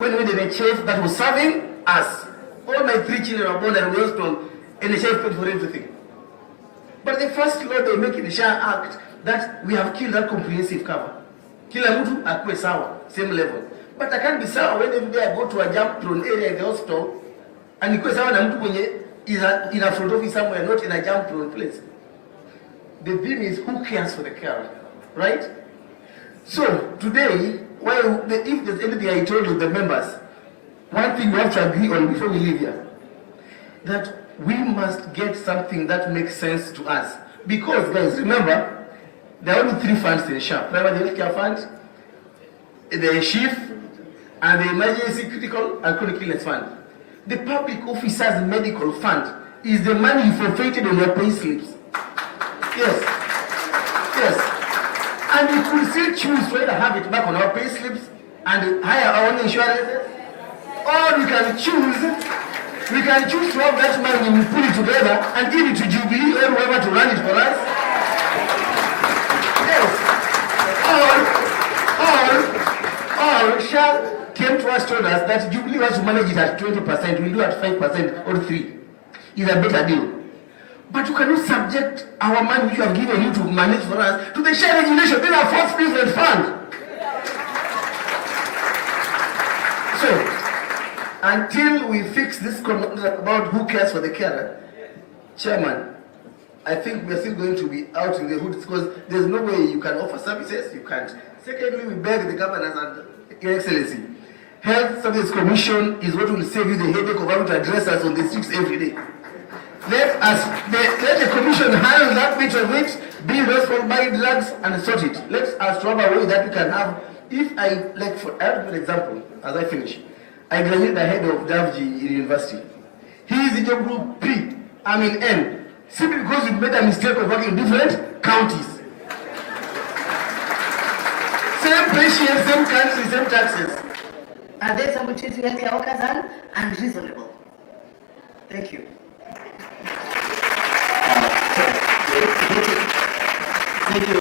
when we had a chef that was serving us. All my 3 children were born and we hospital, and the chef paid for everything. But the first law they make in the Shah Act that we have killed that comprehensive cover. Kila mtu akwe sawa, same level. But I can't be sawa when every day I go to a jump prone area in the hospital and ikwe sawa na mtu mwenye is in a front office somewhere, not in a jump prone place. The thing is, who cares for the carer, right? So today, if there's anything I told you, the members, one thing we have to agree on before we leave here, that we must get something that makes sense to us. Because, guys, remember, there are only 3 funds in the SHA. Primary Health Care Fund, the SHIF, and the Emergency Critical and Chronic Illness Fund. The Public Officers Medical Fund is the money you forfeited on your pay slips. Yes. Yes. And we could still choose whether to have it back on our pay slips and hire our own insurances, or we can choose to have that money, we put it together and give it to Jubilee or whoever to run it for us. Yes. Or Shah came to us, told us that Jubilee wants to manage it at 20%, we'll do at 5% or 3%. It's a better deal. But you cannot subject our money which we have given you to manage for us to the share regulation. These are 4 different funds. So, until we fix this about who cares for the carer, Chairman, I think we are still going to be out in the hood because there's no way you can offer services, you can't. Secondly, we beg the governors and Your Excellency, Health Service Commission is what will save you the headache of having to address us on the streets every day. Let the commission handle that bit of it, be responsible, buy drugs and sort it. Let us have a way that we can have. If I, like for example, as I finish, I graduated the head of DAVG in university. He is in job group P, I'm in N, simply because we made a mistake of working in different counties. Same patients, same country, same taxes. And then some change to healthcare workers are unreasonable. Thank you. Thank you,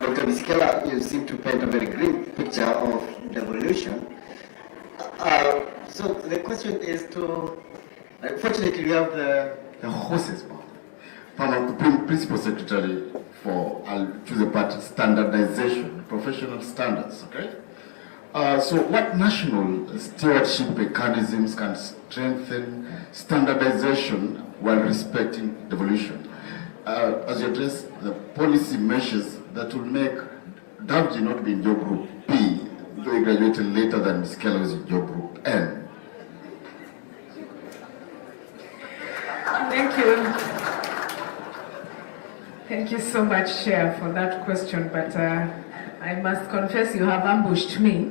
Dr. Miskela. You seem to paint a very great picture of devolution. So the question is to, fortunately we have the horses. The Principal Secretary for, I'll choose the part, standardization, professional standards, okay? So what national stewardship mechanisms can strengthen standardization while respecting devolution? As you address the policy measures that will make DAVG not be in job group P, though he graduated later than Ms. Keller is in job group N. Thank you. Thank you so much, Chair, for that question, but I must confess you have ambushed me.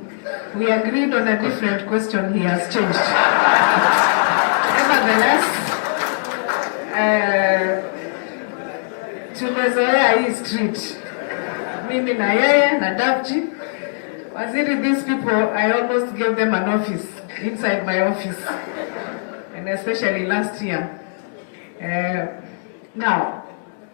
We agreed on a different question, he has changed. Nevertheless, tumezoea hii street. Mimi na yeye na DAVG. Waziri, these people, I almost gave them an office inside my office, and especially last year. Now,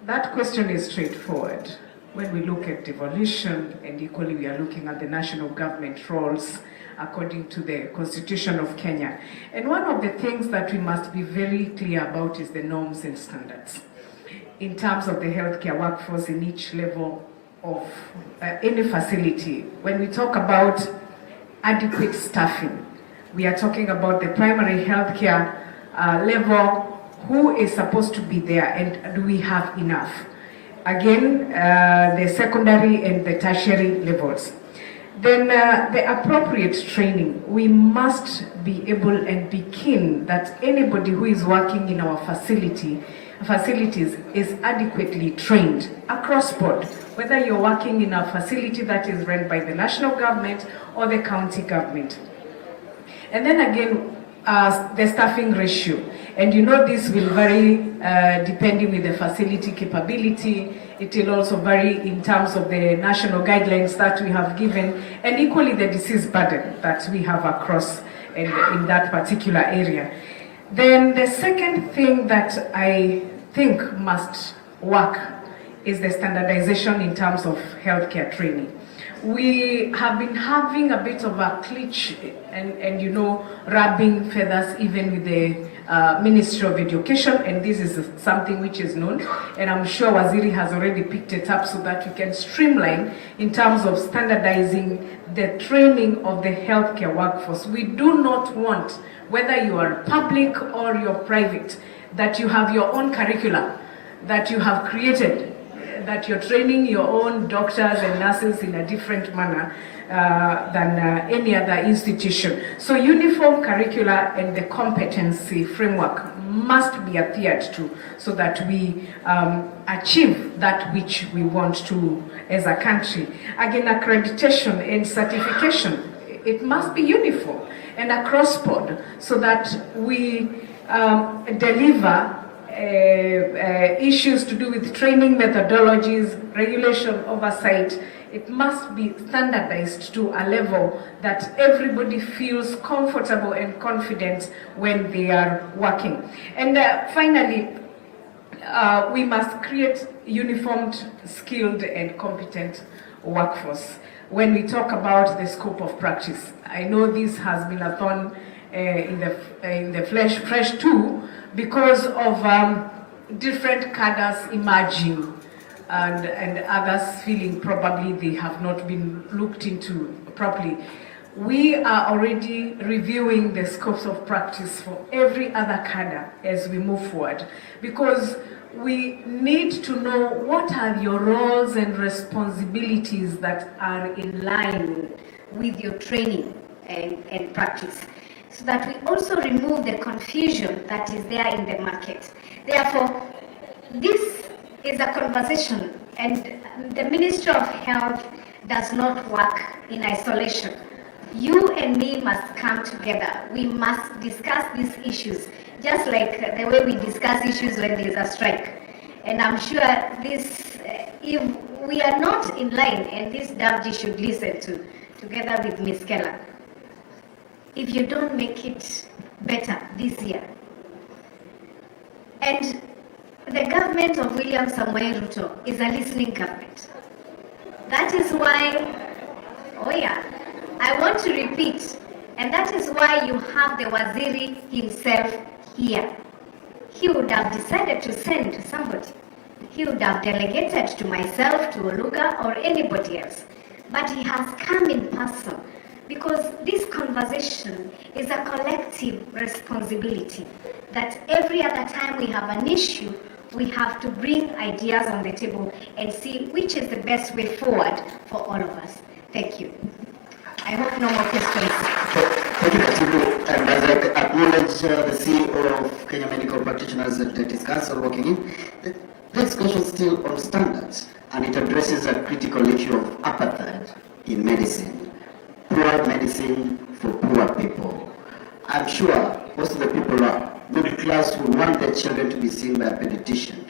that question is straightforward. When we look at devolution, and equally we are looking at the national government roles according to the Constitution of Kenya. And one of the things that we must be very clear about is the norms and standards in terms of the healthcare workforce in each level of any facility. When we talk about adequate staffing, we are talking about the primary healthcare level, who is supposed to be there, and do we have enough? Again, the secondary and the tertiary levels. Then the appropriate training. We must be able and be keen that anybody who is working in our facilities is adequately trained across board, whether you're working in a facility that is run by the national government or the county government. And then again, the staffing ratio. And you know this will vary depending with the facility capability. It will also vary in terms of the national guidelines that we have given, and equally the disease burden that we have across in that particular area. Then the second thing that I think must work is the standardization in terms of healthcare training. we have been having a bit of a glitch and you know, rubbing feathers even with the Ministry of Education, and this is something which is known, and I'm sure Waziri has already picked it up so that we can streamline in terms of standardizing the training of the healthcare workforce. We do not want, whether you are public or you're private, that you have your own curricula that you have created, that you're training your own doctors and nurses in a different manner than any other institution. So uniform curricula and the competency framework must be adhered to so that we achieve that which we want to as a country. Again, accreditation and certification, it must be uniform and across board so that we deliver issues to do with training methodologies, regulation, oversight. It must be standardized to a level that everybody feels comfortable and confident when they are working. And finally, we must create uniformed, skilled and competent workforce. When we talk about the scope of practice, I know this has been a thorn in the flesh too, because of different cadres emerging and others feeling probably they have not been looked into properly. We are already reviewing the scopes of practice for every other cadre as we move forward, because we need to know what are your roles and responsibilities that are in line with your training and practice, so that we also remove the confusion that is there in the market. Therefore, this is a conversation, and the Ministry of Health does not work in isolation. You and me must come together. We must discuss these issues, just like the way we discuss issues when there is a strike. And I'm sure this, if we are not in line, and this DABG should listen to, together with Ms. Keller, if you don't make it better this year. And the government of William Samoei Ruto is a listening government. That is why, oh yeah, I want to repeat, and that is why you have the Waziri himself here. He would have decided to send somebody. He would have delegated to myself, to Oluga, or anybody else. But he has come in person, because this conversation is a collective responsibility, that every other time we have an issue, we have to bring ideas on the table and see which is the best way forward for all of us. Thank you. I hope no more questions. Thank you, Katibu. And as I acknowledge the CEO of Kenya Medical Practitioners and Dentists Council working in, this question is still on standards, and it addresses a critical issue of apartheid in medicine. Poor medicine for poor people. I'm sure most of the people are middle class who want their children to be seen by a pediatrician,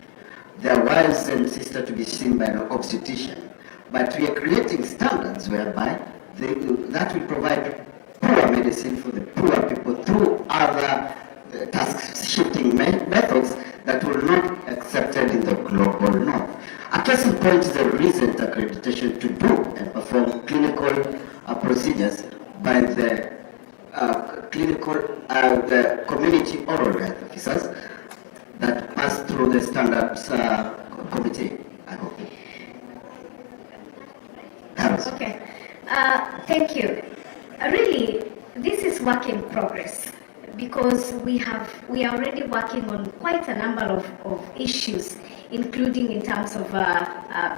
their wives and sisters to be seen by an obstetrician. But we are creating standards whereby that will provide poor medicine for the poor people through other task-shifting methods that were not accepted in the global north. A case in point is the recent accreditation to do and perform clinical procedures by the the community oral health officers that pass through the standards committee. I hope. Okay. Thank you. Really, this is work in progress, because we are already working on quite a number of issues, including in terms of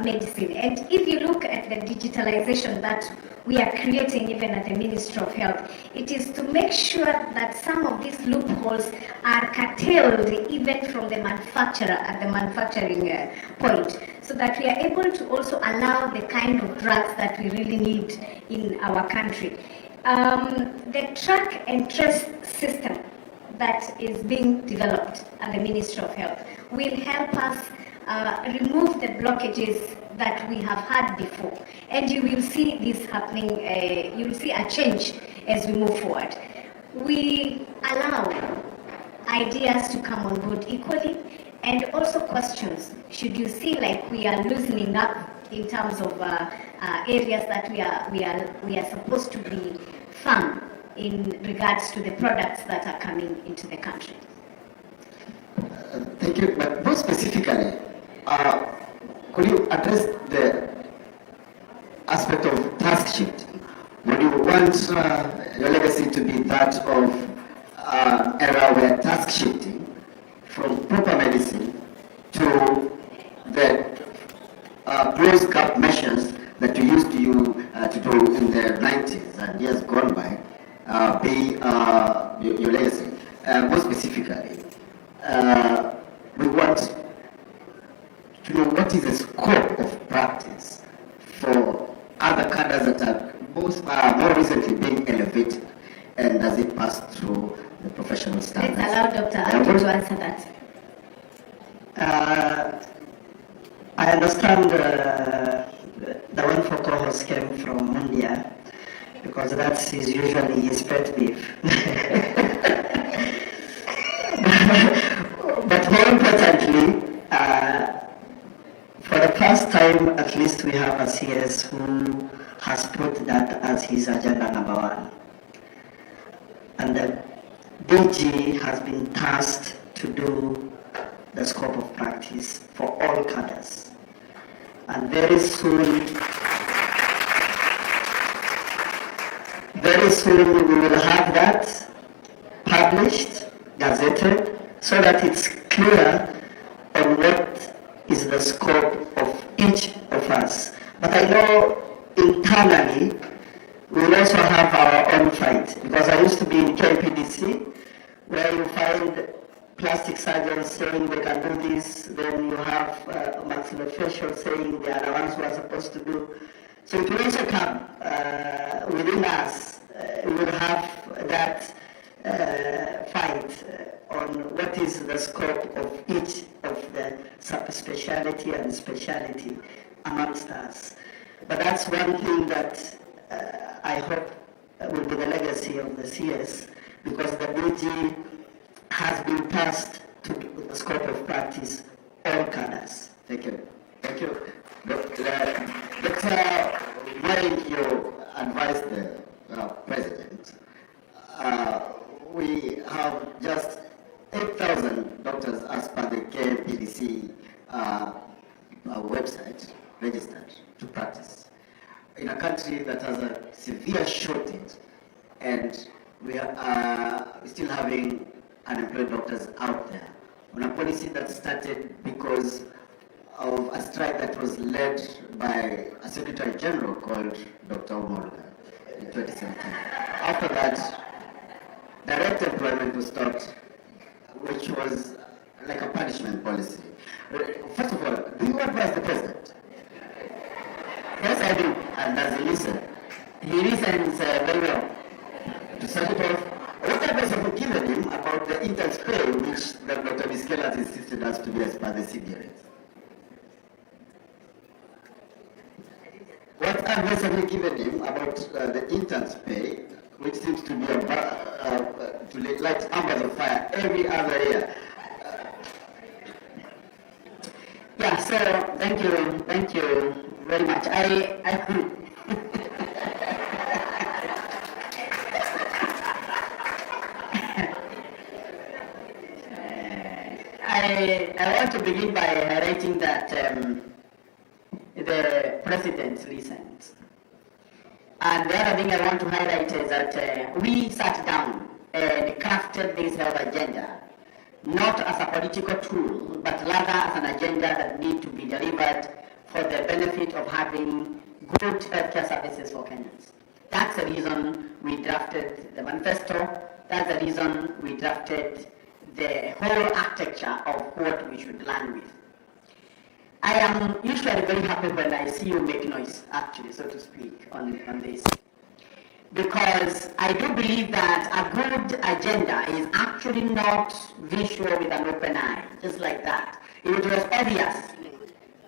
medicine. And if you look at the digitalization that we are creating even at the Ministry of Health, it is to make sure that some of these loopholes are curtailed even from the manufacturer at the manufacturing point, so that we are able to also allow the kind of drugs that we really need in our country. The track and trace system that is being developed at the Ministry of Health will help us remove the blockages that we have had before. And you will see this happening, you will see a change as we move forward. We allow ideas to come on board equally, and also questions. Should you see like we are loosening up in terms of areas that we are supposed to be firm in regards to the products that are coming into the country. Thank you. But more specifically, could you address the aspect of task shifting? Would you want your legacy to be that of era where task shifting from proper medicine to the close gap measures that you used to do in the 90s and years gone by be your legacy? More specifically, we want to know what is the scope of practice for other cadres that are more recently being elevated, and does it pass through the professional standards? Let's allow Dr. Aldo to answer that. I understand the one for co-host came from Mundia, because that's usually his pet peeve. But more importantly, for the first time, at least we have a CS who has put that as his agenda number one. And the DG has been tasked to do the scope of practice for all cadres. And very soon we will have that published, gazetted, so that it's clear on what is the scope of each of us. But I know internally we will also have our own fight, because I used to be in KMPDU, where you find plastic surgeons saying they can do this, then you have maxillofacial saying they are the ones who are supposed to do. So it will also come within us. We will have that fight on what is the scope of each of the subspecialty and specialty amongst us. But that's one thing that I hope will be the legacy of the CS, because the DG has been tasked to do the scope of practice all cadres. Thank you. Thank you. Dr. While you advised the President, we have just 8,000 doctors as per the KMPDC website registered to practice in a country that has a severe shortage, and we are still having unemployed doctors out there on a policy that started because of a strike that was led by a Secretary General called Dr. Omolga in 2017. After that, direct employment was stopped, which was like a punishment policy. First of all, do you advise the President? Yes, I do, and does he listen? He listens very well. To start it off, what advice have you given him about the interns pay, which Dr. Miskela has insisted us to be as per the cigarettes? What advice have you given him about the interns pay, which seems to be to light embers of fire every other year? Yeah, so thank you very much. I want to begin by highlighting that the President listened. And the other thing I want to highlight is that we sat down and crafted this health agenda, not as a political tool, but rather as an agenda that needs to be delivered for the benefit of having good healthcare services for Kenyans. That's the reason we drafted the manifesto. That's the reason we drafted the whole architecture of what we should land with. I am usually very happy when I see you make noise, actually, so to speak, on this. Because I do believe that a good agenda is actually not visual with an open eye, just like that. If it was obvious,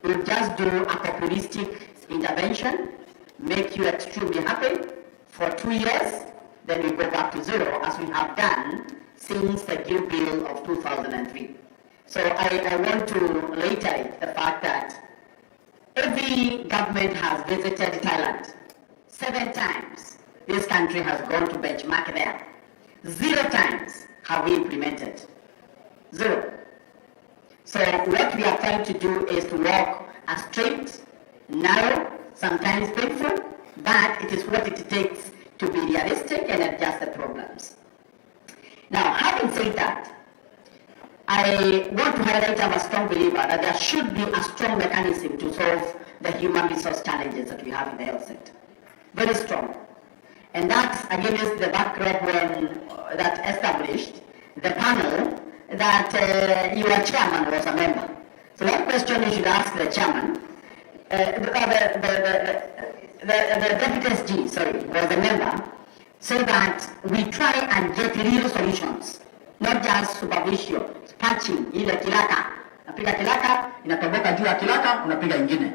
we would just do a populistic intervention, make you extremely happy for 2 years, then we go back to zero, as we have done since the Gill Bill of 2003. So I want to reiterate the fact that every the government has visited Thailand 7 times. This country has gone to benchmark there. 0 times have we implemented. 0. So what we are trying to do is to walk a straight, narrow, sometimes painful, but it is what it takes to be realistic and adjust the problems. Now, having said that, I want to highlight I'm a strong believer that there should be a strong mechanism to solve the human resource challenges that we have in the health sector. Very strong. And that's against the backdrop when that established the panel that your chairman was a member. So one question you should ask the chairman, the deputy SG, sorry, was a member, so that we try and get real solutions, not just superficial, patching, ile kilaka, unapiga kilaka, inatoboka juu ya kilaka, unapiga ingine.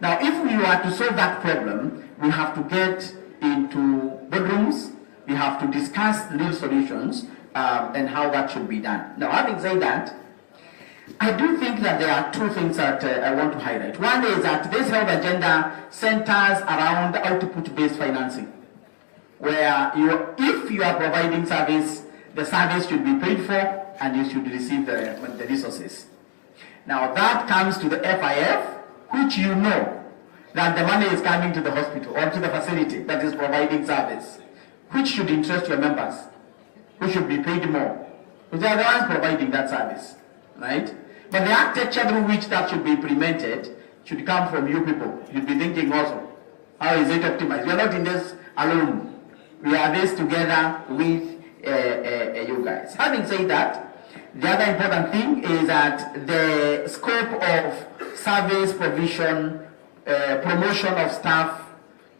Now, if we were to solve that problem, we have to get into boardrooms, we have to discuss real solutions and how that should be done. Now, having said that, I do think that there are 2 things that I want to highlight. One is that this health agenda centers around output-based financing, where if you are providing service, the service should be paid for and you should receive the resources. Now that comes to the FIF, which you know that the money is coming to the hospital or to the facility that is providing service, which should interest your members, who should be paid more, because they are the ones providing that service, right? But the architecture through which that should be implemented should come from you people. You'll be thinking also, how is it optimized? We are not in this alone. We are this together with you guys. Having said that, the other important thing is that the scope of service provision, promotion of staff,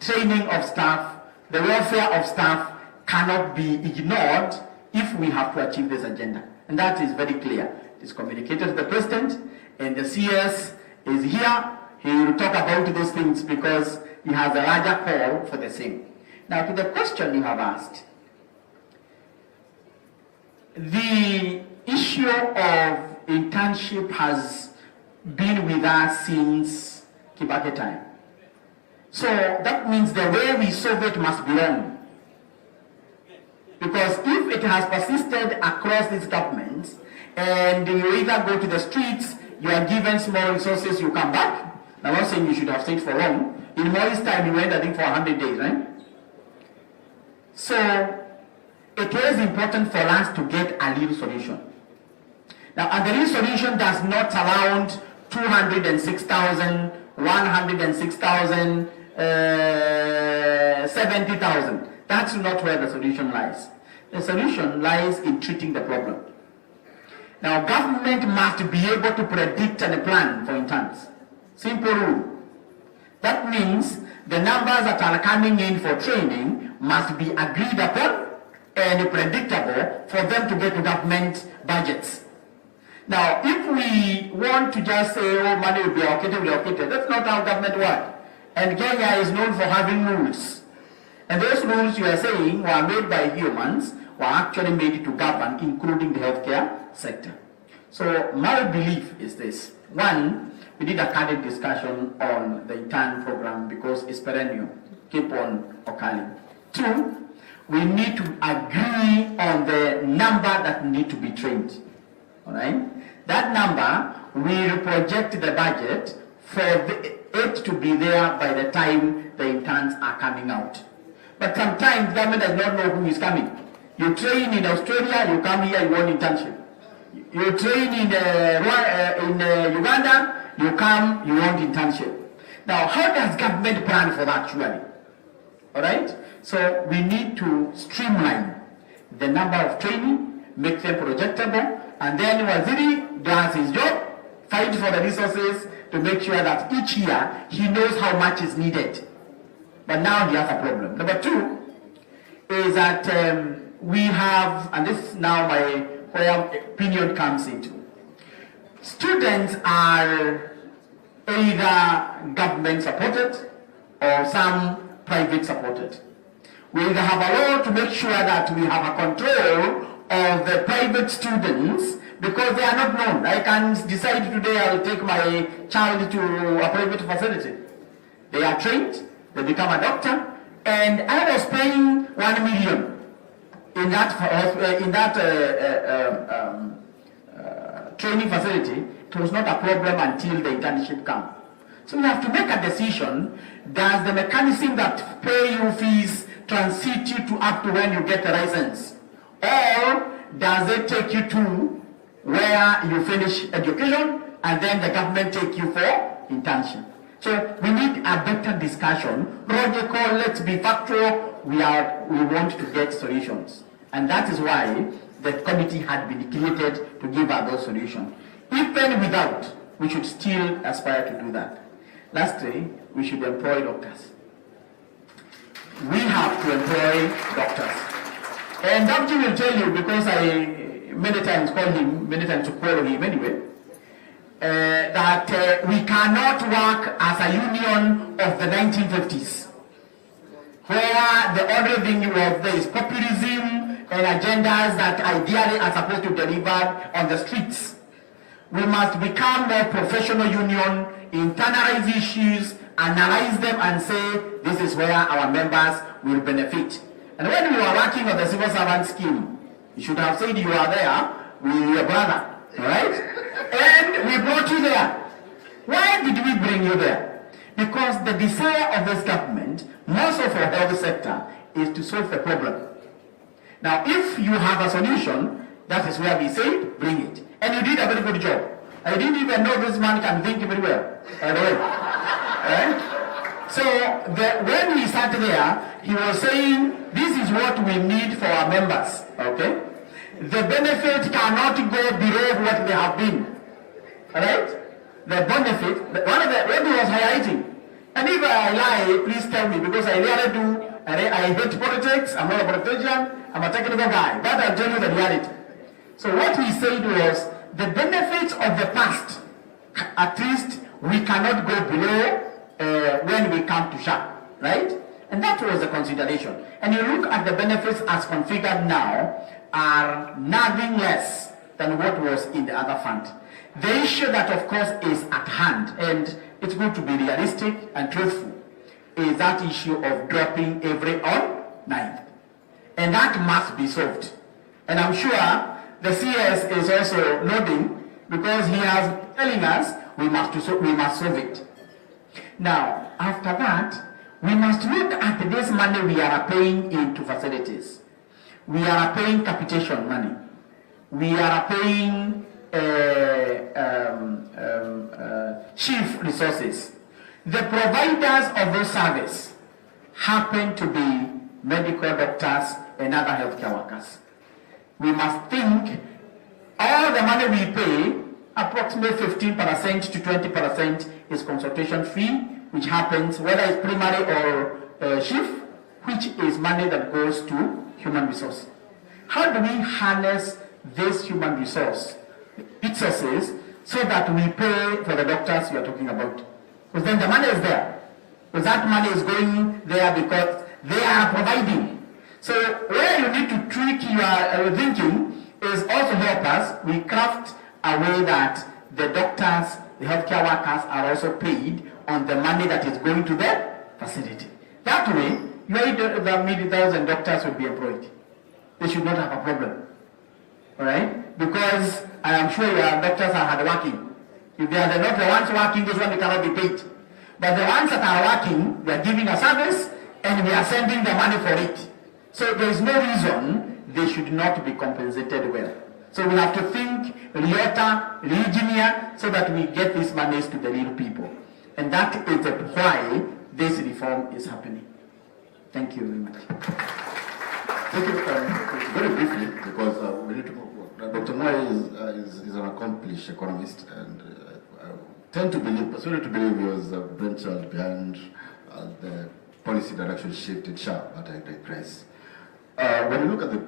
training of staff, the welfare of staff cannot be ignored if we have to achieve this agenda. And that is very clear. It's communicated to the President, and the CS is here. He will talk about those things because he has a larger call for the same. Now, to the question you have asked, the issue of internship has been with us since Kibaki time. So that means the way we solve it must be wrong. Because if it has persisted across these governments, and you either go to the streets, you are given small resources, you come back. I'm not saying you should have stayed for long. In Moi's time, you went, I think, for 100 days, right? So it is important for us to get a real solution. Now, and the real solution does not surround 206,000, 106,000, 70,000. That's not where the solution lies. The solution lies in treating the problem. Now, government must be able to predict and plan for interns. Simple rule. That means the numbers that are coming in for training must be agreed upon and predictable for them to get to government budgets. Now, if we want to just say, oh, money will be allocated, that's not how government works. And Kenya is known for having rules. And those rules you are saying were made by humans, were actually made to govern, including the healthcare sector. So my belief is this. One, we need a candid discussion on the intern program because it's perennial, keep on occurring. Two, we need to agree on the number that need to be trained. All right? That number will project the budget for it to be there by the time the interns are coming out. But sometimes government does not know who is coming. You train in Australia, you come here, you want internship. You train in Uganda, you come, you want internship. Now, how does government plan for that actually? All right? So we need to streamline the number of training, make them projectable, and then Waziri does his job, fight for the resources to make sure that each year he knows how much is needed. But now he has a problem. Number two is that we have, and this is now where opinion comes into. Students are either government supported or some private supported. We have a law to make sure that we have a control of the private students because they are not known. I can decide today I'll take my child to a private facility. They are trained, they become a doctor, and I was paying 1 million in that training facility. It was not a problem until the internship came. So we have to make a decision. Does the mechanism that pay you fees transit you to up to when you get the license? Or does it take you to where you finish education and then the government take you for internship? So we need a better discussion. Logical, let's be factual. We want to get solutions. And that is why the committee had been created to give us those solutions. Even without, we should still aspire to do that. Lastly, we should employ doctors. We have to employ doctors. And Dr. will tell you, because I many times call him, many times to call him anyway, that we cannot work as a union of the 1950s, where the only thing was there is populism and agendas that ideally are supposed to deliver on the streets. We must become more professional union, internalize issues, analyze them and say, this is where our members will benefit. And when we were working on the civil servant scheme, you should have said you are there with your brother, right? And we brought you there. Why did we bring you there? Because the desire of this government, most of our health sector, is to solve the problem. Now, if you have a solution, that is where we say, bring it. And you did a very good job. I didn't even know this man can think very well, by the way. Right? So, when we sat there, he was saying, this is what we need for our members, okay? The benefit cannot go below what they have been, right? The benefit, what he was highlighting. And if I lie, please tell me, because I really do, I hate politics, I'm not a politician, I'm a technical guy, but I'll tell you the reality. So what he said was, the benefits of the past, at least we cannot go below when we come to SHA, right? And that was the consideration. And you look at the benefits as configured now are nothing less than what was in the other fund. The issue that of course is at hand, and it's good to be realistic and truthful, is that issue of dropping every on 9th. And that must be solved. And I'm sure the CS is also nodding because he has telling us we must solve it. Now, after that, we must look at this money we are paying into facilities. We are paying capitation money. We are paying chief resources. The providers of those services happen to be medical doctors and other healthcare workers. We must think all the money we pay, approximately 15% to 20% is consultation fee, which happens whether it's primary or chief, which is money that goes to human resource. How do we harness this human resources so that we pay for the doctors you are talking about? Because then the money is there. Because that money is going there because they are providing. So where you need to tweak your thinking is also help us. We craft a way that the doctors, the healthcare workers are also paid on the money that is going to the facility. That way, the mid-1,000 doctors will be employed. They should not have a problem. Alright? Because I am sure your doctors are hardworking. If they are not the ones working, this one they cannot be paid. But the ones that are working, they are giving a service and we are sending the money for it. So there is no reason they should not be compensated well. So we have to think re-engineer so that we get these monies to the real people. And that is why this reform is happening. Thank you very much. Thank you. Very briefly, because we need to move on. Dr. Moy is an accomplished economist, and I tend to believe, personally to believe he was the brainchild behind the policy direction shift in SHA, but I digress. When you look at the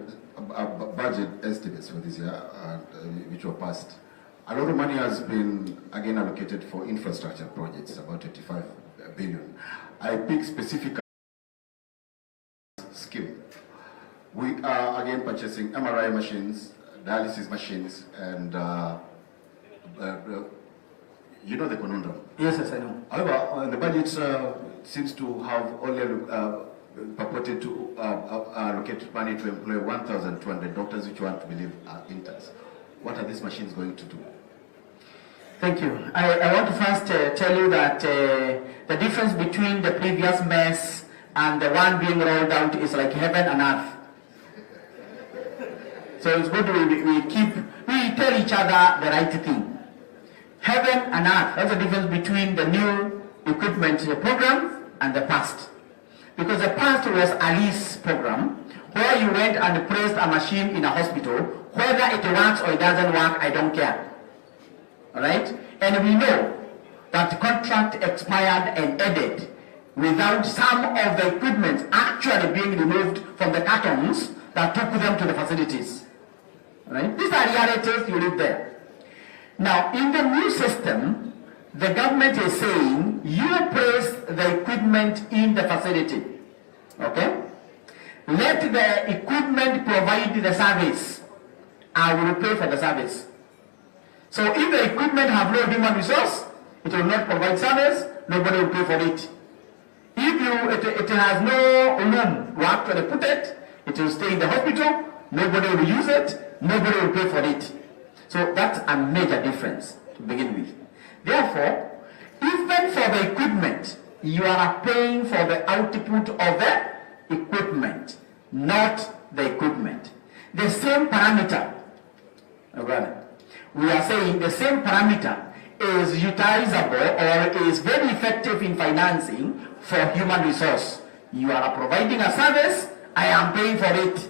budget estimates for this year, which were passed, a lot of money has been again allocated for infrastructure projects, about 25 billion. I pick specific scheme. We are again purchasing MRI machines, dialysis machines, and you know the conundrum. Yes, I know. However, the budget seems to have only purported to allocate money to employ 1,200 doctors, which you want to believe are interns. What are these machines going to do? Thank you. I want to first tell you that the difference between the previous mess and the one being rolled out is like heaven and earth. So it's good we tell each other the right thing. Heaven and earth, that's the difference between the new equipment program and the past. Because the past was a lease program where you went and placed a machine in a hospital, whether it works or it doesn't work, I don't care. Alright? And we know that contract expired and ended without some of the equipment actually being removed from the cartons that took them to the facilities. Right? These are realities, you live there. Now, in the new system, the government is saying, you place the equipment in the facility. Okay? Let the equipment provide the service. I will pay for the service. So if the equipment have no human resource, it will not provide service, nobody will pay for it. If it has no room to actually put it, it will stay in the hospital, nobody will use it, nobody will pay for it. So that's a major difference to begin with. Therefore, even for the equipment, you are paying for the output of the equipment, not the equipment. The same parameter, we are saying the same parameter is utilizable or is very effective in financing for human resource. You are providing a service, I am paying for it.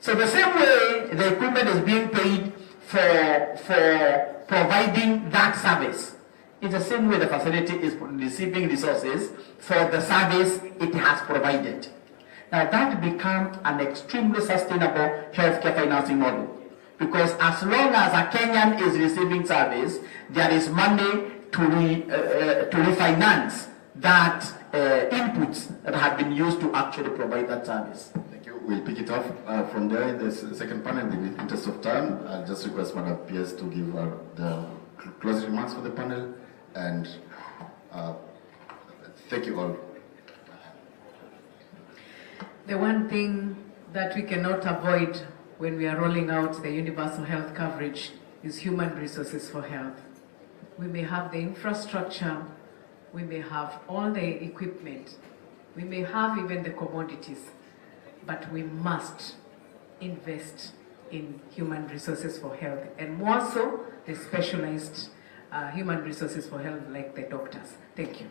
So the same way the equipment is being paid for providing that service, it's the same way the facility is receiving resources for the service it has provided. Now that becomes an extremely sustainable healthcare financing model. Because as long as a Kenyan is receiving service, there is money to refinance that inputs that have been used to actually provide that service. Thank you. We'll pick it up from there in the second panel. In the interest of time, I'll just request Madam Pierce to give the closing remarks for the panel. And thank you all. The one thing that we cannot avoid when we are rolling out the universal health coverage is human resources for health. We may have the infrastructure, we may have all the equipment, we may have even the commodities, but we must invest in human resources for health, and more so the specialized human resources for health like the doctors. Thank you.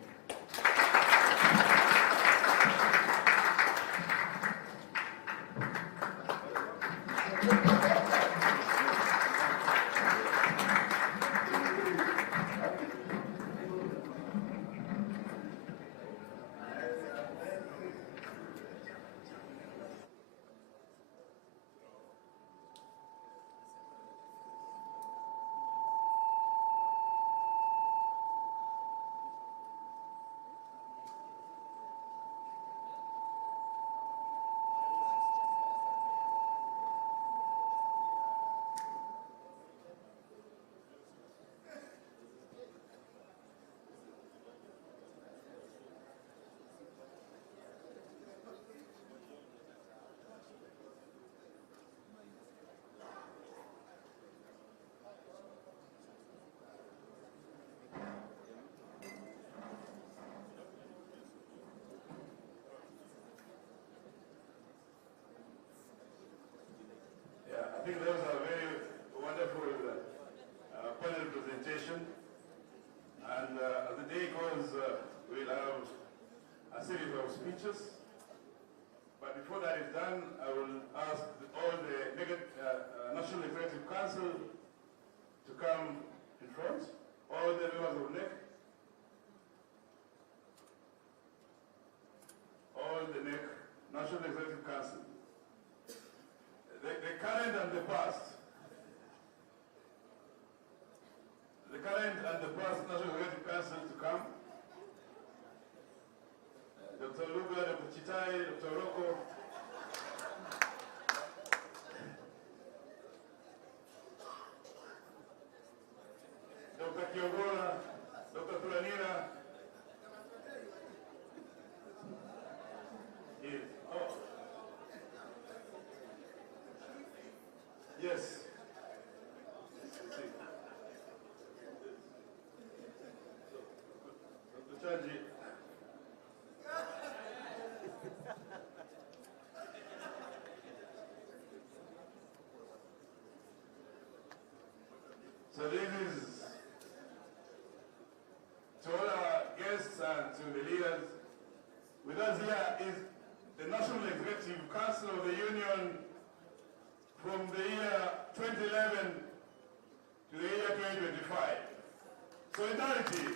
2025. Solidarity.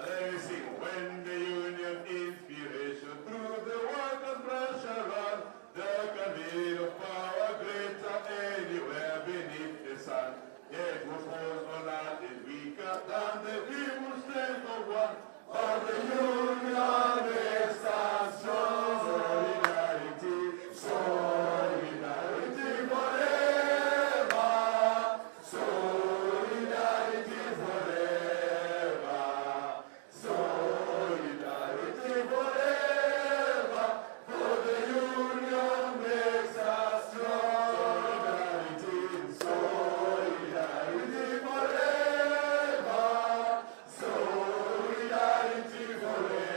Let me sing. When the union inspiration through the work and pressure on, there can be no power greater anywhere beneath the sun. Yet what falls on earth is weaker than the feeble strength of one. But the union makes us strong. Solidarity, solidarity forever. Solidarity forever. Solidarity forever. For the union makes us strong. Solidarity, solidarity forever. Solidarity forever.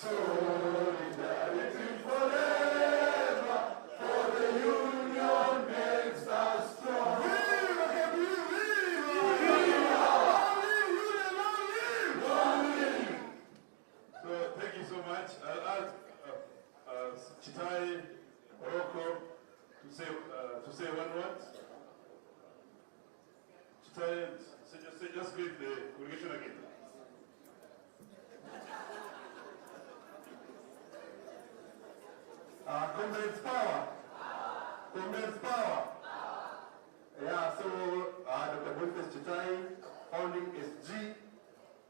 Solidarity forever. For the union makes us strong. Viva So thank you so much. I'll ask Chitai Morocco to say one word. Chitai, just read the congregation again. Comrades power. Comrades power. Yeah, so Dr. Boniface Chitai, founding SG,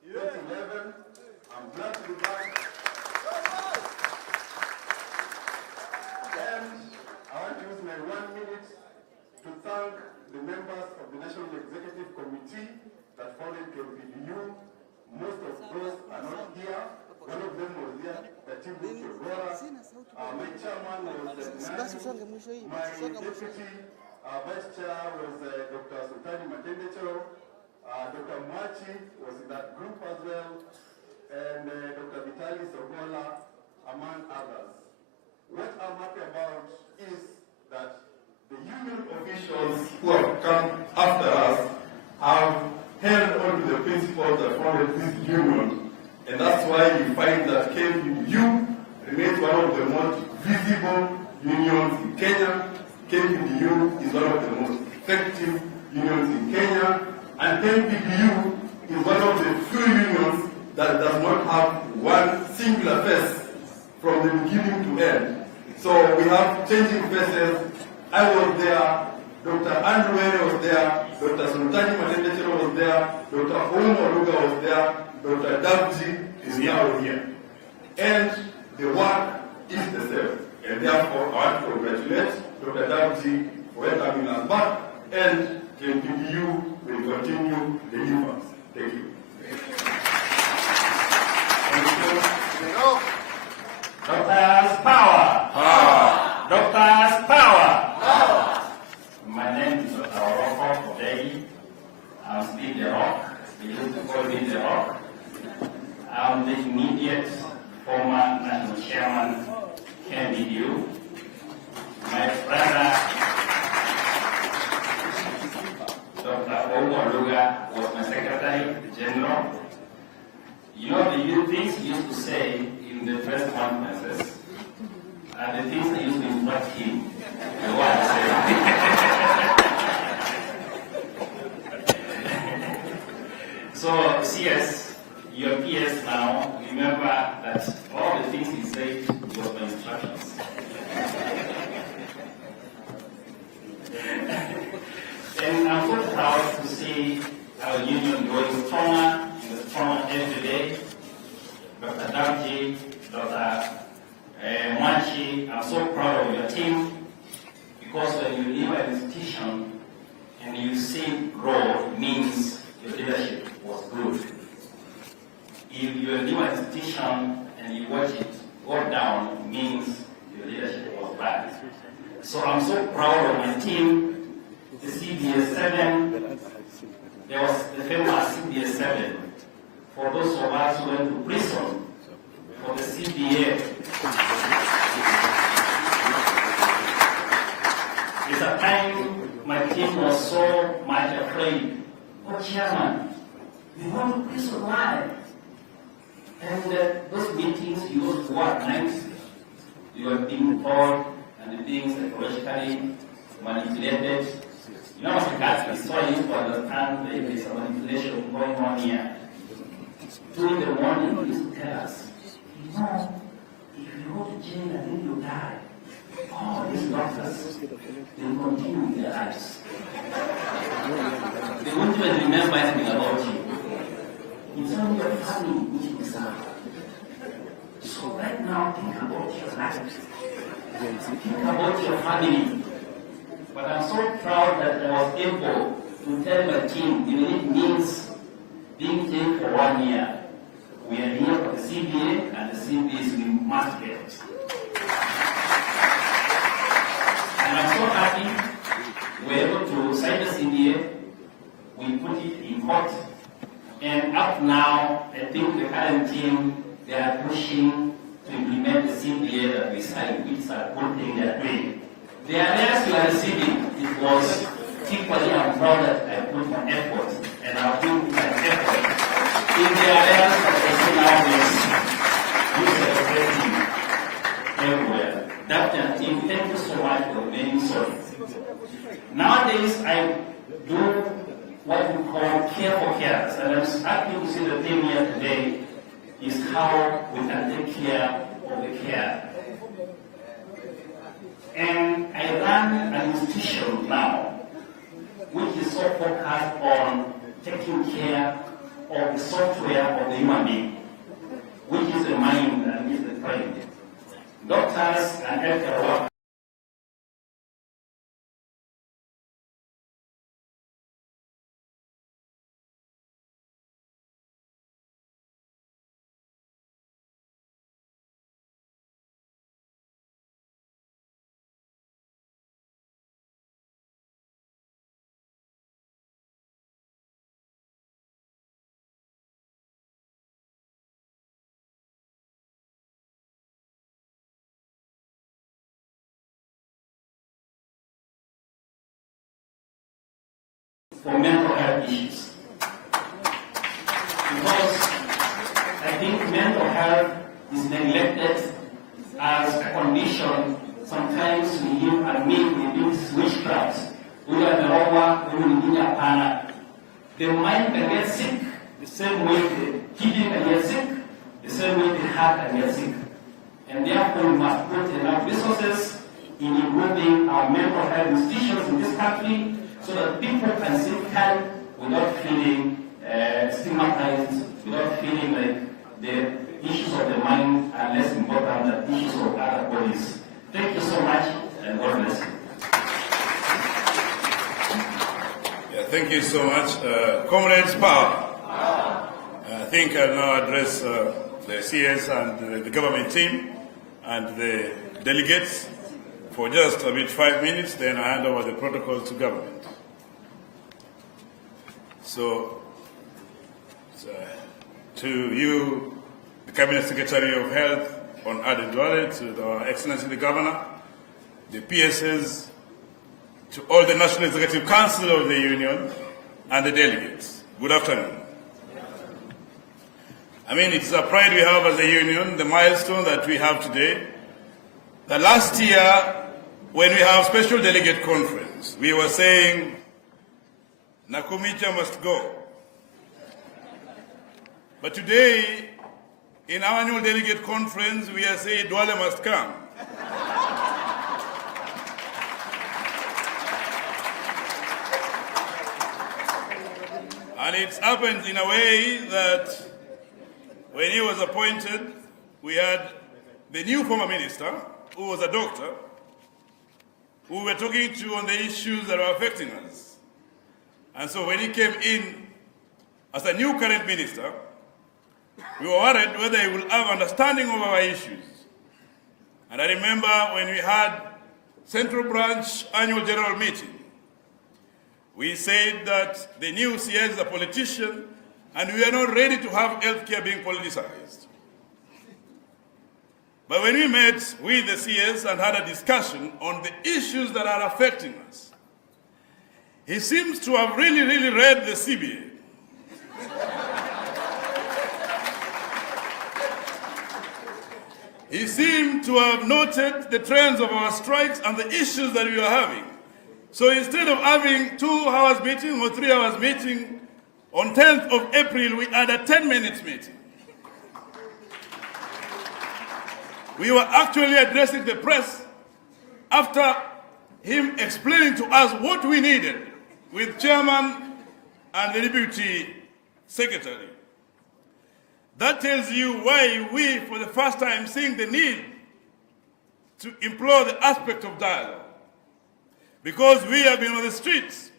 2011. I'm glad to be back. And I want to use my 1 minute to thank the members of the National Executive Committee that founded KMPDU. Most of those are not here. One of them was here, the team with Chogora. My chairman was my deputy vice chair was Dr. Sultani Matendechero. Dr. Machi was in that group as well. And Dr. Vitali Sogola, among others. What I'm happy about is that the union officials who have come after us have held on to the principles that founded this union, and that's why you find that KMPDU remains one of the most visible unions in Kenya. KMPDU is one of the most effective unions in Kenya, and KMPDU is one of the few unions that does not have one singular face from the beginning to end. So we have changing faces. I was there, Dr. Andrew Were was there, Dr. Sultani Matendechero was there, Dr. Omo Luga was there, Dr. Dabji is now here. And the work is the same. And therefore, I want to congratulate Dr. Dabji for welcoming us back, and KMPDU will continue the efforts. Thank you. Doctors power! Doctors power! My name is Dr. Oroko Odegi. I'm still the Rock. They used to call me the Rock. I'm the immediate former national chairman, KMPDU. My brother, Dr. Omo Luga, was my secretary general. You know the things he used to say in the press conferences, and the things I used to instruct him, and what I said. So, CS, your PS now, remember that all the things he said was my instructions. And I'm so proud to see our union growing stronger and stronger every day. Dr. Damji, Dr. Mwachi, I'm so proud of your team, because when you leave an institution and you see it grow, it means your leadership was good. If you leave an institution and you watch it go down, it means your leadership was bad. So I'm so proud of my team. The CBS 7, there was the famous CBS 7. For those of us who went to prison for the CBA, it's a time my team was so much afraid. Oh, Chairman, we want to prison, why? And those meetings, you used to work nights. You were being told, and the and being psychologically manipulated. You know, it's so easy to understand that there is a manipulation going on here. 2 in the morning, he used to tell us, you know, if you go to jail and then you die, oh, these doctors, they will continue their lives. They won't even remember anything about you. It's only your family which you serve. So right now, think about your life. Think about your family. But I'm so proud that I was able to tell my team, even if it means being jailed for 1 year, we are here for the CBA, and the CBAs we must get. And I'm so happy we're able to sign the CBA, we put it in court, and up now, I think the current team, they are pushing to implement the CBA that we signed, which is a good thing they are doing. The areas you are receiving, it was equally I'm proud that I put my effort, and I'll put my effort in the areas that I see nowadays, everywhere. That team, thank you so much for being sorry. Nowadays, I do what we call care for carers, and I'm happy to see the theme here today is how we can take care of the care. And I run an institution now, which is so focused on taking care of the software of the human being, which is the mind and which is the brain. Doctors and healthcare workers for mental health issues. Because I think mental health is neglected as a condition. Sometimes we give a mean, we do witchcraft. We are the Roma, we will be a pana. The mind can get sick the same way the kidney can get sick, the same way the heart can get sick. And therefore we must put enough resources in improving our mental health institutions in this country, so that people can seek help without feeling stigmatized, without feeling like the issues of the mind are less important than issues of other bodies. Thank you so much, and God bless you. Yeah, thank you so much. Comrades, power. I think I'll now address the CS and the government team and the delegates for just a bit 5 minutes, then I hand over the protocol to government. So, to you, the Cabinet Secretary of Health, on added value, to our Excellency the Governor, the PSs, to all the National Executive Council of the Union, and the delegates. Good afternoon. I mean, it's a pride we have as a union, the milestone that we have today. The last year, when we have special delegate conference, we were saying, Nakumicha must go. But today, in our annual delegate conference, we are saying Dwale must come. And it happens in a way that when he was appointed, we had the new former minister, who was a doctor, who we were talking to on the issues that are affecting us. And so when he came in as a new current minister, we were worried whether he will have understanding of our issues. And I remember when we had Central Branch Annual General Meeting, we said that the new CS is a politician and we are not ready to have healthcare being politicized. But when we met with the CS and had a discussion on the issues that are affecting us, he seems to have really read the CBA. He seemed to have noted the trends of our strikes and the issues that we are having. So instead of having 2 hours meeting or 3 hours meeting, on 10th of April, we had a 10-minute meeting. We were actually addressing the press after him explaining to us what we needed with chairman and the deputy secretary. That tells you why we, for the first time, seeing the need to employ the aspect of dialogue. Because we have been on the streets.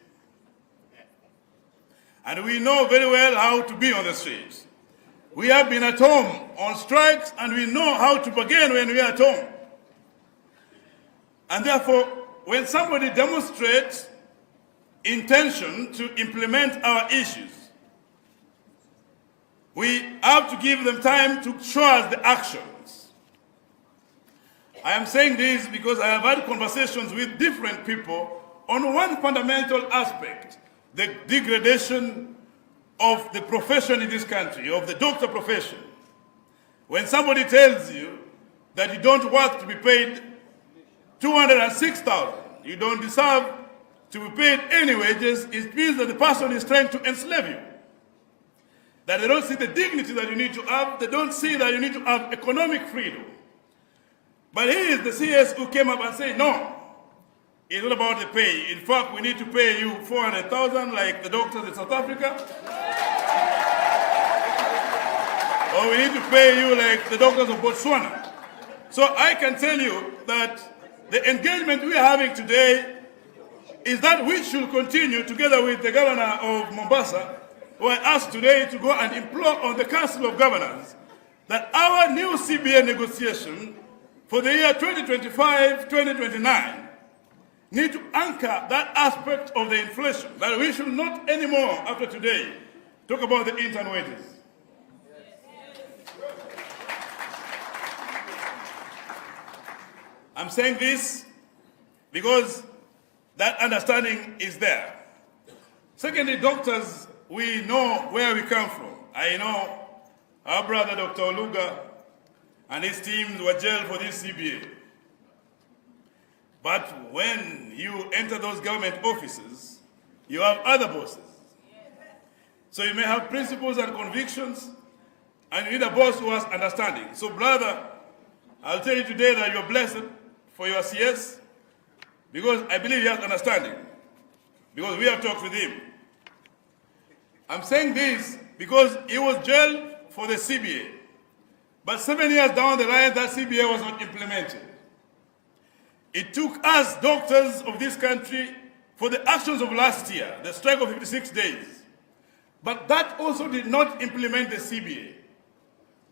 And we know very well how to be on the streets. We have been at home on strikes, and we know how to bargain when we are at home. And therefore, when somebody demonstrates intention to implement our issues, we have to give them time to show us the actions. I am saying this because I have had conversations with different people on one fundamental aspect, the degradation of the profession in this country, of the doctor profession. When somebody tells you that you don't work to be paid 206,000, you don't deserve to be paid any wages, it means that the person is trying to enslave you. That they don't see the dignity that you need to have, they don't see that you need to have economic freedom. But he is the CS who came up and said, no, it's not about the pay. In fact, we need to pay you 400,000 like the doctors in South Africa. Or we need to pay you like the doctors of Botswana. So I can tell you that the engagement we are having today is that we should continue together with the governor of Mombasa, who I asked today to go and implore on the Council of Governors that our new CBA negotiation for the year 2025-2029 need to anchor that aspect of the inflation, that we should not anymore, after today, talk about the intern wages. I'm saying this because that understanding is there. Secondly, doctors, we know where we come from. I know our brother Dr. Oluga and his teams were jailed for this CBA. But when you enter those government offices, you have other bosses. So you may have principles and convictions, and you need a boss who has understanding. So brother, I'll tell you today that you're blessed for your CS, because I believe he has understanding, because we have talked with him. I'm saying this because he was jailed for the CBA, but 7 years down the line, that CBA was not implemented. It took us, doctors of this country, for the actions of last year, the strike of 56 days. But that also did not implement the CBA.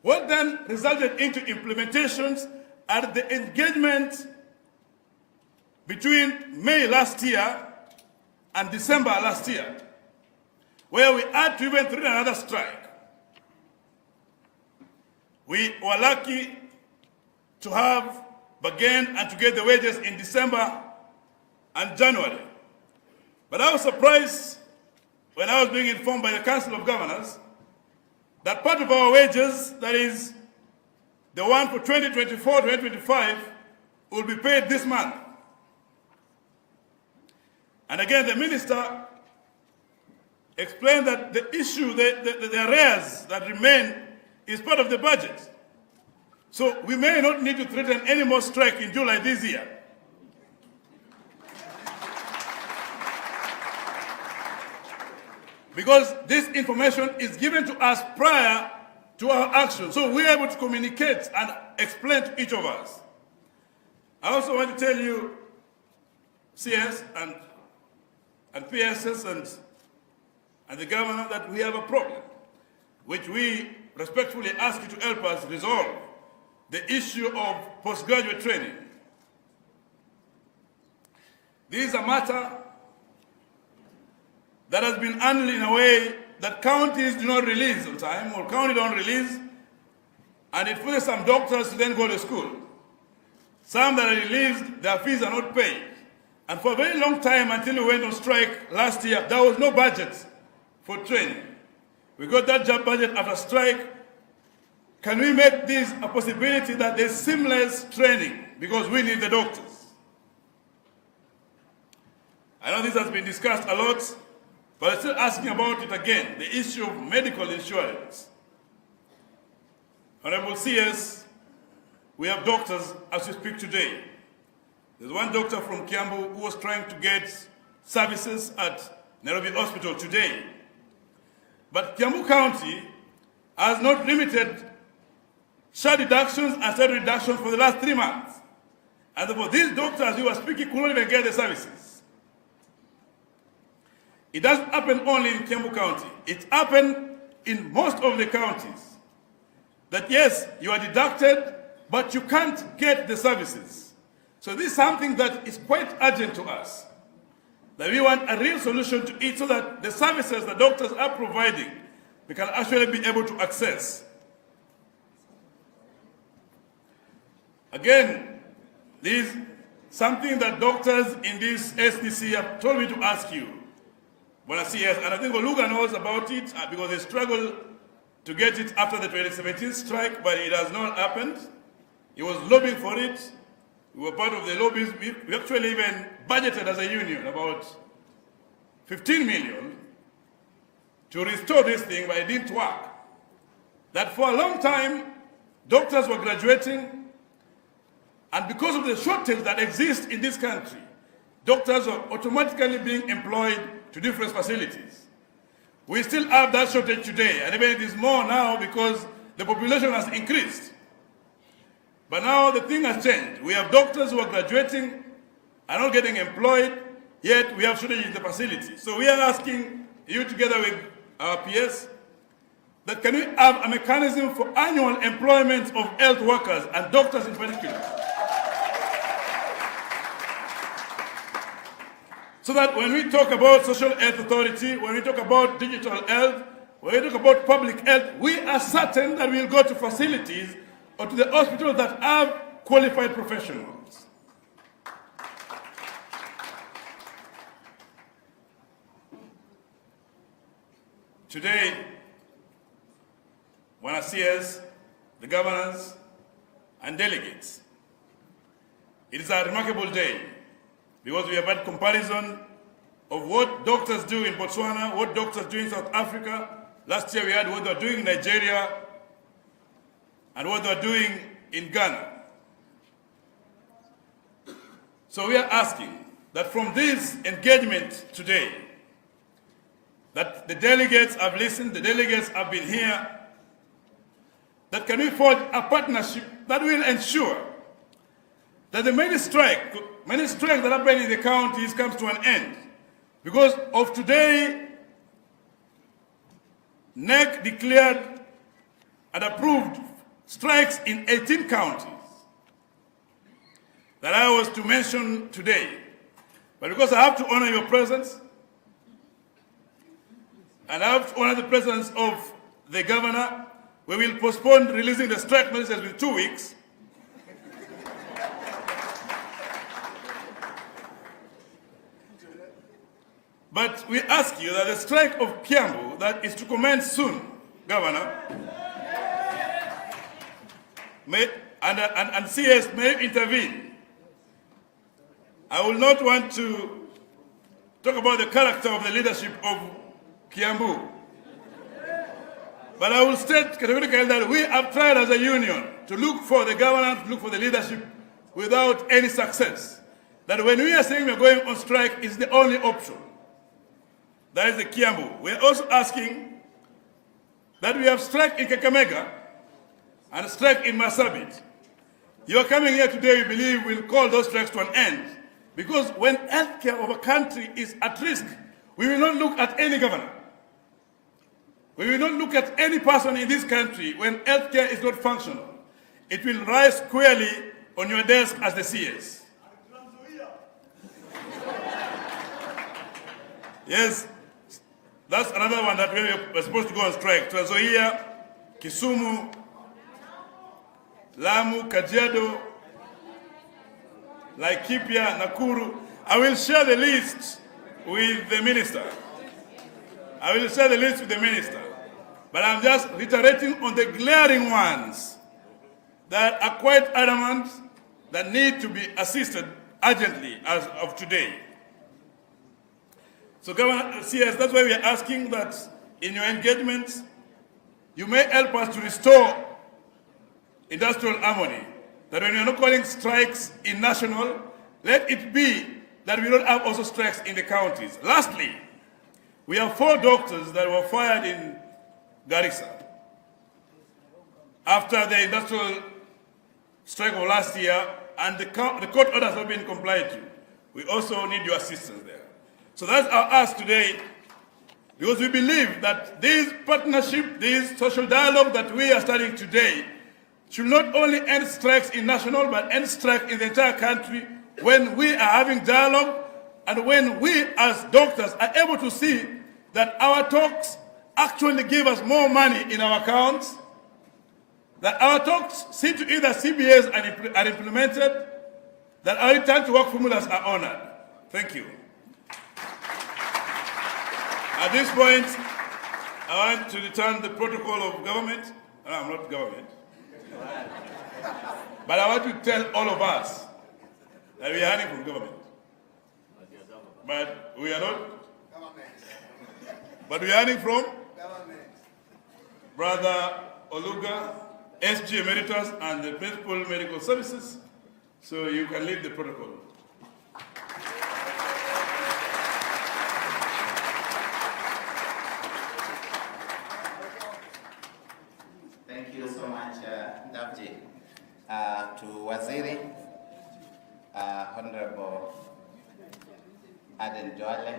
What then resulted into implementations are the engagement between May last year and December last year, where we had to even threaten another strike. We were lucky to have bargained and to get the wages in December and January. But I was surprised when I was being informed by the Council of Governors that part of our wages, that is the one for 2024-2025, will be paid this month. And again, the minister explained that the issue, the arrears that remain, is part of the budget. So we may not need to threaten any more strike in July this year. Because this information is given to us prior to our action. So we're able to communicate and explain to each of us. I also want to tell you, CS and PSS and the governor, that we have a problem, which we respectfully ask you to help us resolve, the issue of postgraduate training. This is a matter that has been handled in a way that counties do not release on time, or county don't release, and it forces some doctors to then go to school. Some that are released, their fees are not paid. And for a very long time, until we went on strike last year, there was no budget for training. We got that job budget after strike, can we make this a possibility that there's seamless training, because we need the doctors? I know this has been discussed a lot, but I'm still asking about it again, the issue of medical insurance. Honorable CS, we have doctors as we speak today. There's one doctor from Kiambu who was trying to get services at Nairobi Hospital today. But Kiambu County has not limited share deductions and salary reductions for the last 3 months. And therefore, these doctors who are speaking could not even get the services. It doesn't happen only in Kiambu County. It happened in most of the counties. That yes, you are deducted, but you can't get the services. So this is something that is quite urgent to us. That we want a real solution to it so that the services the doctors are providing, we can actually be able to access. Again, this is something that doctors in this SDC have told me to ask you. When I see yes, and I think Oluga knows about it because they struggled to get it after the 2017 strike, but it has not happened. He was lobbying for it. We were part of the lobbies. We actually even budgeted as a union about 15 million to restore this thing, but it didn't work. That for a long time, doctors were graduating, and because of the shortage that exists in this country, doctors are automatically being employed to different facilities. We still have that shortage today, and even it is more now because the population has increased. But now the thing has changed. We have doctors who are graduating, are not getting employed, yet we have shortage in the facility. So we are asking you, together with our PS, that can we have a mechanism for annual employment of health workers and doctors in particular? So that when we talk about social health authority, when we talk about digital health, when we talk about public health, we are certain that we'll go to facilities or to the hospitals that have qualified professionals. Today, when I see us, the governors and delegates, it is a remarkable day because we have had comparison of what doctors do in Botswana, what doctors do in South Africa. Last year we had what they're doing in Nigeria and what they're doing in Ghana. So we are asking that from this engagement today, that the delegates have listened, the delegates have been here, that can we forge a partnership that will ensure that the many strikes that happen in the counties comes to an end. Because of today, NEC declared and approved strikes in 18 counties that I was to mention today. But because I have to honor your presence, and I have to honor the presence of the governor, we will postpone releasing the strike messages with 2 weeks. But we ask you that the strike of Kiambu that is to commence soon, Governor, and CS may intervene. I will not want to talk about the character of the leadership of Kiambu, but I will state categorically that we have tried as a union to look for the governor, to look for the leadership without any success. That when we are saying we are going on strike is the only option. That is the Kiambu. We are also asking that we have strike in Kakamega and strike in Marsabit. You are coming here today, we believe we'll call those strikes to an end. Because when healthcare of a country is at risk, we will not look at any governor. We will not look at any person in this country when healthcare is not functional. It will rise squarely on your desk as the CS. Yes, that's another one that we were supposed to go on strike. Transoia, Kisumu, Lamu, Kajiado, Laikipia, Nakuru. I will share the list with the minister. I will share the list with the minister. but I'm just reiterating on the glaring ones that are quite adamant that need to be assisted urgently as of today. So Governor CS, that's why we are asking that in your engagements, you may help us to restore industrial harmony, that when you're not calling strikes in national, let it be that we don't have also strikes in the counties. Lastly, we have 4 doctors that were fired in Garissa after the industrial strike of last year, and the court orders have been complied to. We also need your assistance there. So that's our ask today, because we believe that this partnership, this social dialogue that we are starting today should not only end strikes in national, but end strikes in the entire country when we are having dialogue and when we as doctors are able to see that our talks actually give us more money in our accounts, that our talks see to it that CBAs are implemented, that our return to work formulas are honored. Thank you. At this point, I want to return the protocol of government. No, I'm not government. But I want to tell all of us that we are hiding from government. But we are not. But we are hiding from Brother Oluga, SG Emeritus, and the Principal Medical Services. So you can lead the protocol. Thank you so much, Davji. To Waziri, Honorable Aden Joale,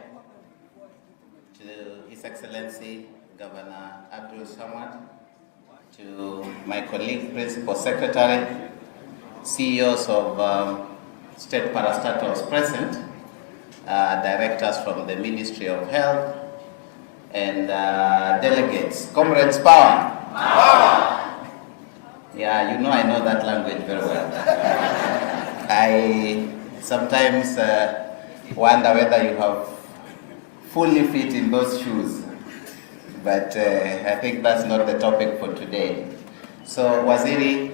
to His Excellency Governor Abdul Samad, to my colleague Principal Secretary, CEOs of state parastatals present, directors from the Ministry of Health, and delegates. Comrades, power! Power! Yeah, you know I know that language very well. I sometimes wonder whether you have fully fit in those shoes, but I think that's not the topic for today. So Waziri,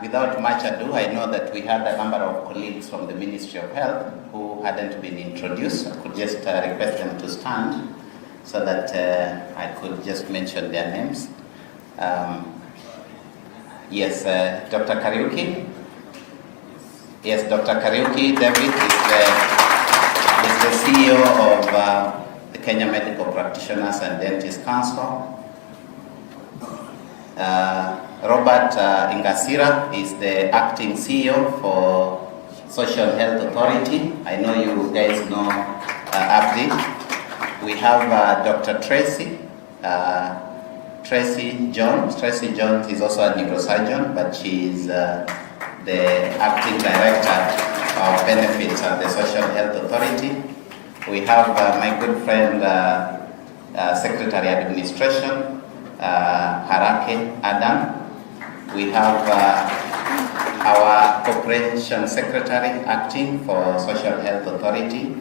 without much ado, I know that we had a number of colleagues from the Ministry of Health who hadn't been introduced. I could just request them to stand so that I could just mention their names. Yes, Dr. Kariuki. Yes, Dr. Kariuki David is the CEO of the Kenya Medical Practitioners and Dentists Council. Robert Ingasira is the acting CEO for Social Health Authority. I know you guys know Abdi. We have Dr. Tracy Jones. Tracy Jones is also a neurosurgeon, but she is the acting director of benefits at the Social Health Authority. We have my good friend, Secretary Administration, Harake Adam. We have our Corporation Secretary acting for Social Health Authority,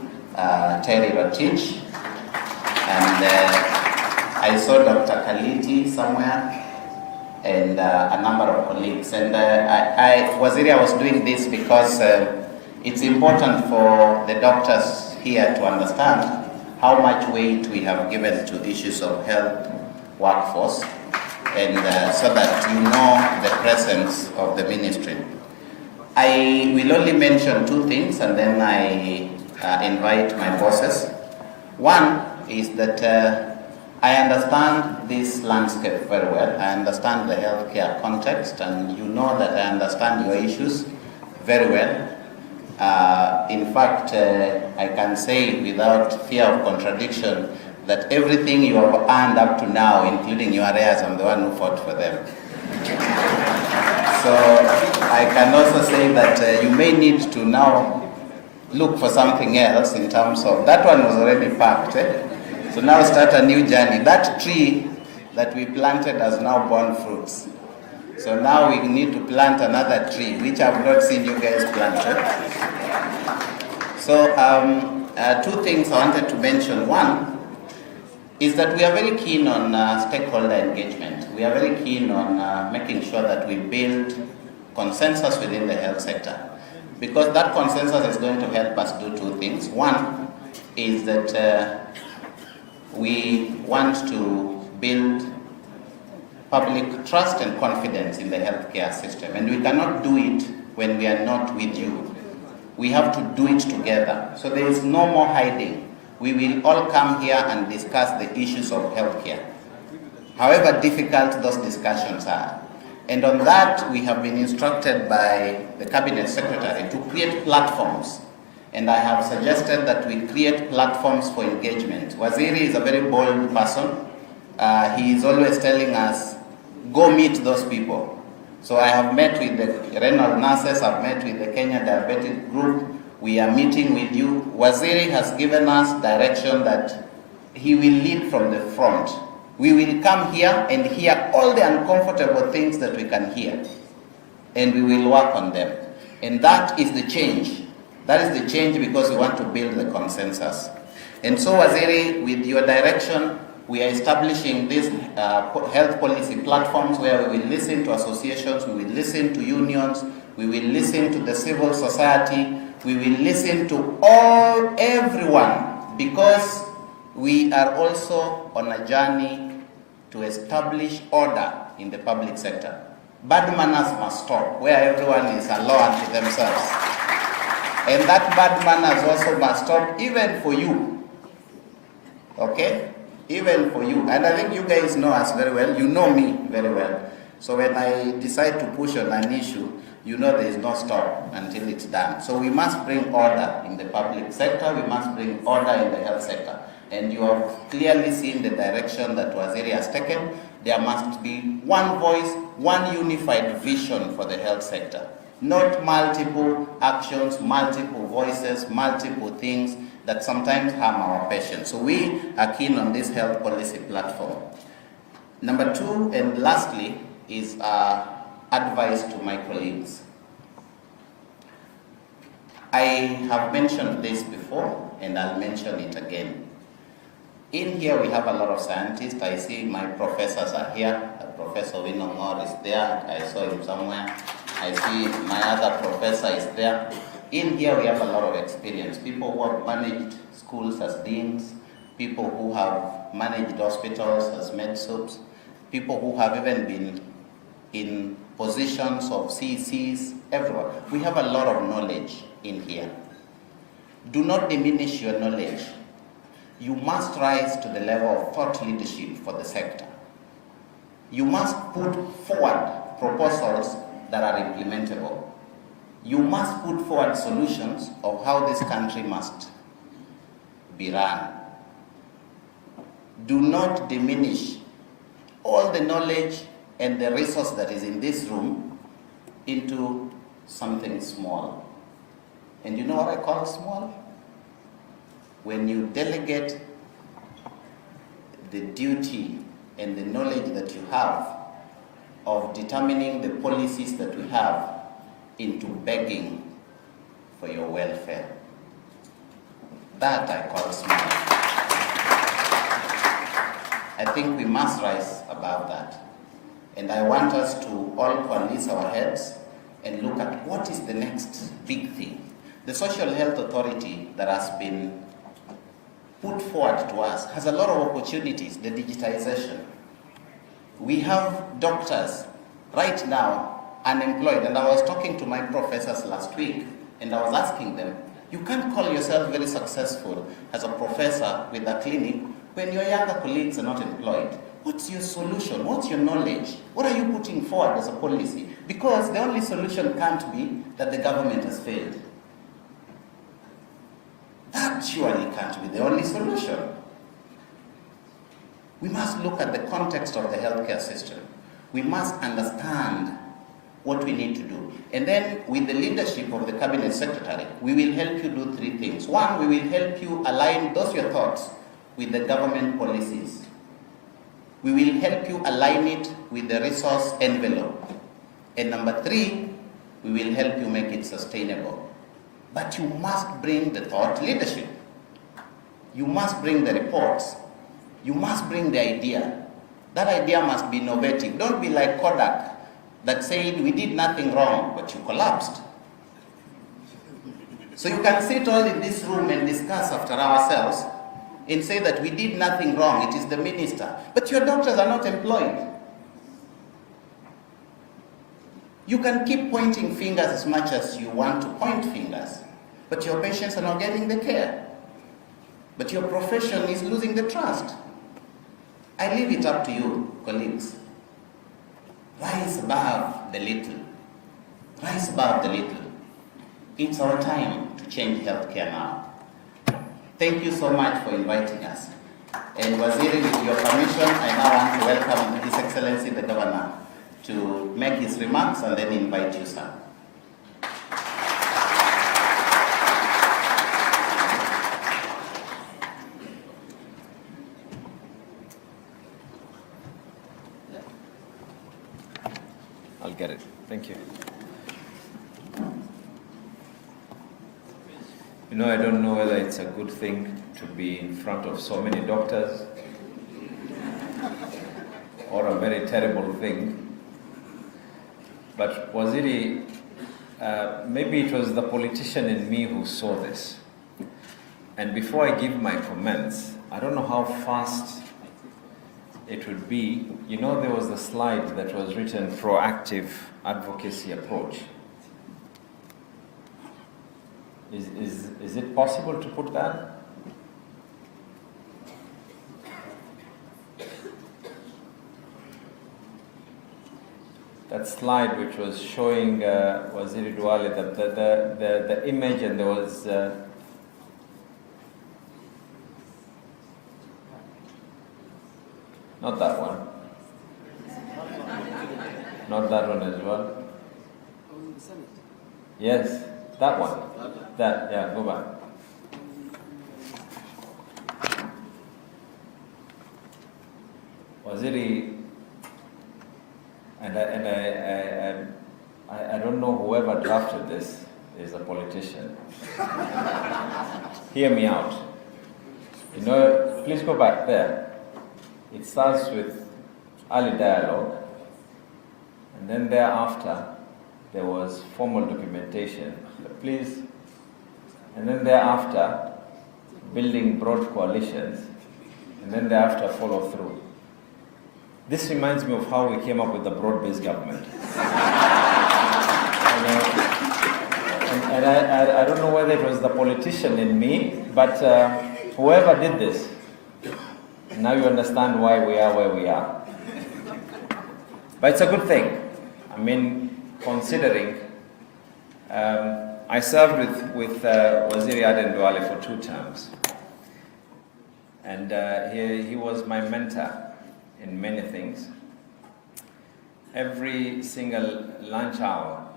Terry Rotich. And I saw Dr. Kaliti somewhere, and a number of colleagues. And Waziri, I was doing this because it's important for the doctors here to understand how much weight we have given to issues of health workforce, and so that you know the presence of the ministry. I will only mention 2 things, and then I invite my bosses. One is that I understand this landscape very well. I understand the healthcare context, and you know that I understand your issues very well. In fact, I can say without fear of contradiction that everything you have earned up to now, including your arrears, I'm the one who fought for them. So I can also say that you may need to now look for something else in terms of, that one was already packed. So now start a new journey. That tree that we planted has now borne fruits. So now we need to plant another tree, which I've not seen you guys planted. So 2 things I wanted to mention. One, is that we are very keen on stakeholder engagement. We are very keen on making sure that we build consensus within the health sector, because that consensus is going to help us do two things. One is that we want to build public trust and confidence in the healthcare system, and we cannot do it when we are not with you. We have to do it together. So there is no more hiding. We will all come here and discuss the issues of healthcare, however difficult those discussions are. And on that, we have been instructed by the Cabinet Secretary to create platforms. And I have suggested that we create platforms for engagement. Waziri is a very bold person. He is always telling us, go meet those people. So I have met with the renal nurses, I've met with the Kenya Diabetic Group. We are meeting with you. Waziri has given us direction that he will lead from the front. We will come here and hear all the uncomfortable things that we can hear, and we will work on them. And that is the change. That is the change, because we want to build the consensus. And so, Waziri, with your direction, we are establishing these health policy platforms where we will listen to associations, we will listen to unions, we will listen to the civil society, we will listen to everyone, because we are also on a journey to establish order in the public sector. Bad manners must stop, where everyone is a law unto themselves. And that bad manners also must stop, even for you. Okay? Even for you. And I think you guys know us very well. You know me very well. So when I decide to push on an issue, you know there is no stop until it's done. So we must bring order in the public sector. We must bring order in the health sector. And you have clearly seen the direction that Waziri has taken. There must be one voice, one unified vision for the health sector. Not multiple actions, multiple voices, multiple things that sometimes harm our patients. So we are keen on this health policy platform. Number two, and lastly, is advice to my colleagues. I have mentioned this before, and I'll mention it again. In here, we have a lot of scientists. I see my professors are here. Professor Winongor is there. I saw him somewhere. I see my other professor is there. In here, we have a lot of experience. People who have managed schools as deans, people who have managed hospitals as med-subs, people who have even been in positions of CCs, everyone. We have a lot of knowledge in here. Do not diminish your knowledge. You must rise to the level of thought leadership for the sector. You must put forward proposals that are implementable. You must put forward solutions of how this country must be run. Do not diminish all the knowledge and the resource that is in this room into something small. And you know what I call small? When you delegate the duty and the knowledge that you have of determining the policies that we have into begging for your welfare. That I call small. I think we must rise above that. And I want us to all coalesce our heads and look at what is the next big thing. The Social Health Authority that has been put forward to us has a lot of opportunities, the digitization. We have doctors right now unemployed, and I was talking to my professors last week, and I was asking them, you can't call yourself very successful as a professor with a clinic when your younger colleagues are not employed. What's your solution? What's your knowledge? What are you putting forward as a policy? Because the only solution can't be that the government has failed. That surely can't be the only solution. We must look at the context of the healthcare system. We must understand what we need to do. And then with the leadership of the Cabinet Secretary, we will help you do three things. One, we will help you align those your thoughts with the government policies. We will help you align it with the resource envelope. And number three, we will help you make it sustainable. But you must bring the thought leadership. You must bring the reports. You must bring the idea. That idea must be innovative. Don't be like Kodak that said we did nothing wrong, but you collapsed. So you can sit all in this room and discuss after ourselves and say that we did nothing wrong, it is the minister. But your doctors are not employed. You can keep pointing fingers as much as you want to point fingers, but your patients are not getting the care. But your profession is losing the trust. I leave it up to you, colleagues. Rise above the little. Rise above the little. It's our time to change healthcare now. Thank you so much for inviting us. And Waziri, with your permission, I now want to welcome His Excellency the Governor to make his remarks and then invite you, sir. I'll get it. Thank you. You know, I don't know whether it's a good thing to be in front of so many doctors or a very terrible thing. But Waziri, maybe it was the politician in me who saw this. And before I give my comments, I don't know how fast it would be. You know, there was a slide that was written, proactive advocacy approach. Is it possible to put that? That slide which was showing Waziri Duale, the image, and there was not that one. Not that one as well. Yes, that one. That, yeah, go back. Waziri, and I don't know whoever drafted this is a politician. Hear me out. You know, please go back there. It starts with early dialogue, and then thereafter there was formal documentation. Please, and then thereafter building broad coalitions, and then thereafter follow through. This reminds me of how we came up with the broad-based government. And I don't know whether it was the politician in me, but whoever did this, now you understand why we are where we are. But it's a good thing. I mean, considering I served with Waziri Aden Duale for 2 terms. And he was my mentor in many things. Every single lunch hour,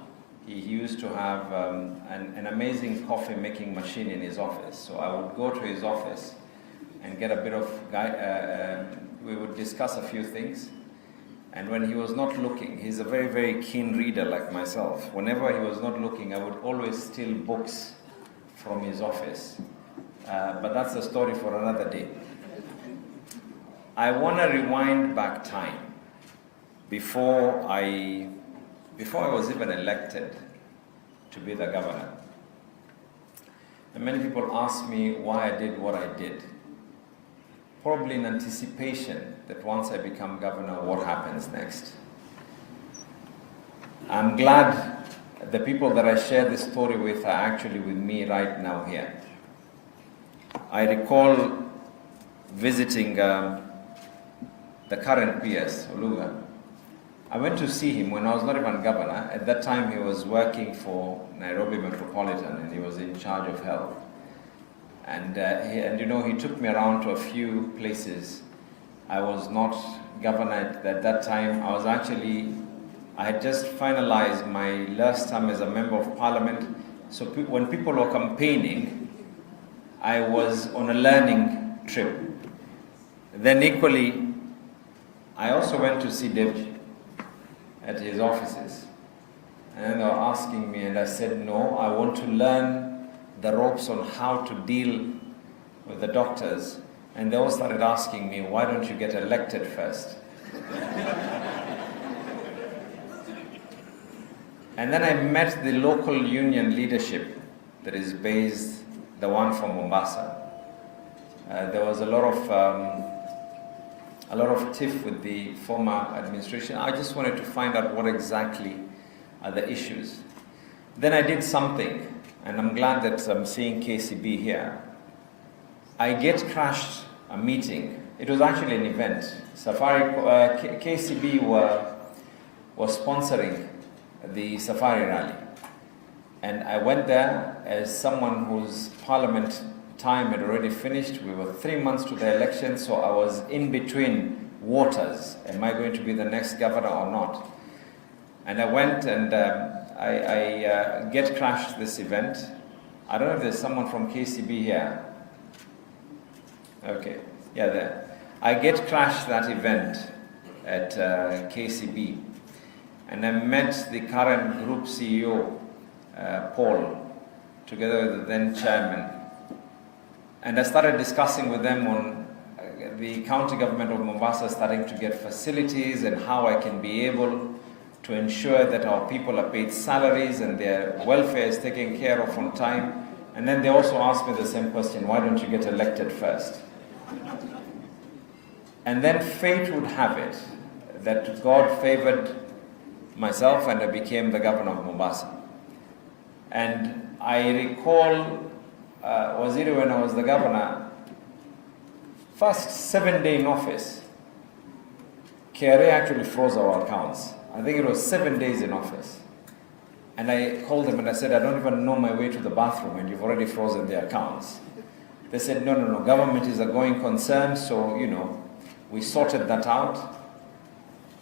he used to have an amazing coffee making machine in his office. So I would go to his office and get a bit of, we would discuss a few things. And when he was not looking, he's a very, very keen reader like myself. Whenever he was not looking, I would always steal books from his office. But that's a story for another day. I want to rewind back time before I was even elected to be the governor. And many people ask me why I did what I did. Probably in anticipation that once I become governor, what happens next. I'm glad the people that I share this story with are actually with me right now here. I recall visiting the current PS, Oluga. I went to see him when I was not even governor. At that time, he was working for Nairobi Metropolitan, and he was in charge of health. And you know, he took me around to a few places. I was not governor at that time. I had just finalized my last term as a member of parliament. So when people were campaigning, I was on a learning trip. Then equally, I also went to see Devji at his offices. And they were asking me, and I said, no, I want to learn the ropes on how to deal with the doctors And they all started asking me, why don't you get elected first? And then I met the local union leadership that is based, the one from Mombasa. There was a lot of tiff with the former administration. I just wanted to find out what exactly are the issues. Then I did something, and I'm glad that I'm seeing KCB here. I crashed a meeting. It was actually an event. KCB was sponsoring the Safari rally. And I went there as someone whose parliament time had already finished. We were 3 months to the election, so I was in between waters. Am I going to be the next governor or not? And I went and I crashed this event. I don't know if there's someone from KCB here. Okay, yeah, there. I crashed that event at KCB. And I met the current group CEO, Paul, together with the then chairman. And I started discussing with them on the county government of Mombasa starting to get facilities and how I can be able to ensure that our people are paid salaries and their welfare is taken care of on time. And then they also asked me the same question, why don't you get elected first? And then fate would have it that God favored myself and I became the governor of Mombasa. And I recall, Waziri, when I was the governor, first 7 day in office, KRA actually froze our accounts. I think it was 7 days in office. And I called them and I said, I don't even know my way to the bathroom and you've already frozen the accounts. They said, no, government is a going concern, so, we sorted that out.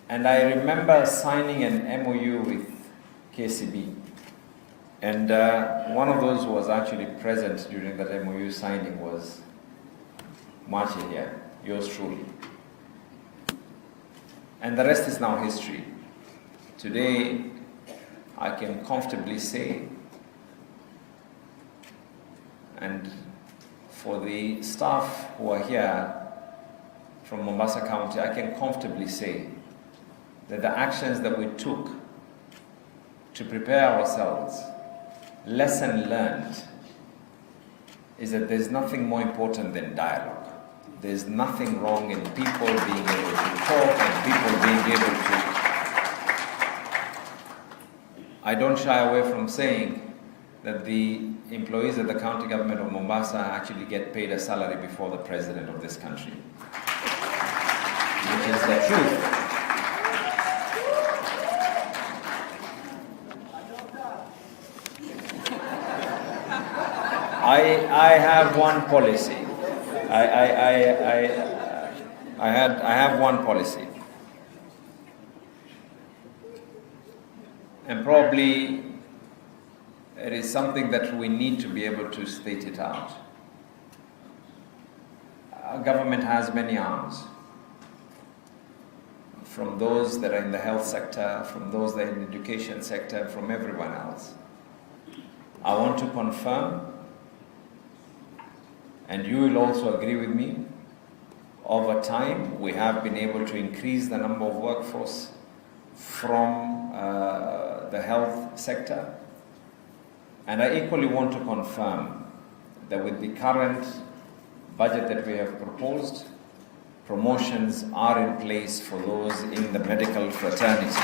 And I remember signing an MOU with KCB. And one of those who was actually present during that MOU signing was Marchi here, yours truly. And the rest is now history. Today, I can comfortably say, and for the staff who are here from Mombasa County, I can comfortably say that the actions that we took to prepare ourselves, lesson learned, is that there's nothing more important than dialogue. There's nothing wrong in people being able to talk and people being able to... I don't shy away from saying that the employees of the county government of Mombasa actually get paid a salary before the president of this country, which is the truth. I have one policy. I have one policy. And probably it is something that we need to be able to state it out. Our government has many arms. From those that are in the health sector, from those that are in the education sector, from everyone else. I want to confirm, and you will also agree with me, over time we have been able to increase the number of workforce from the health sector. And I equally want to confirm that with the current budget that we have proposed, promotions are in place for those in the medical fraternity.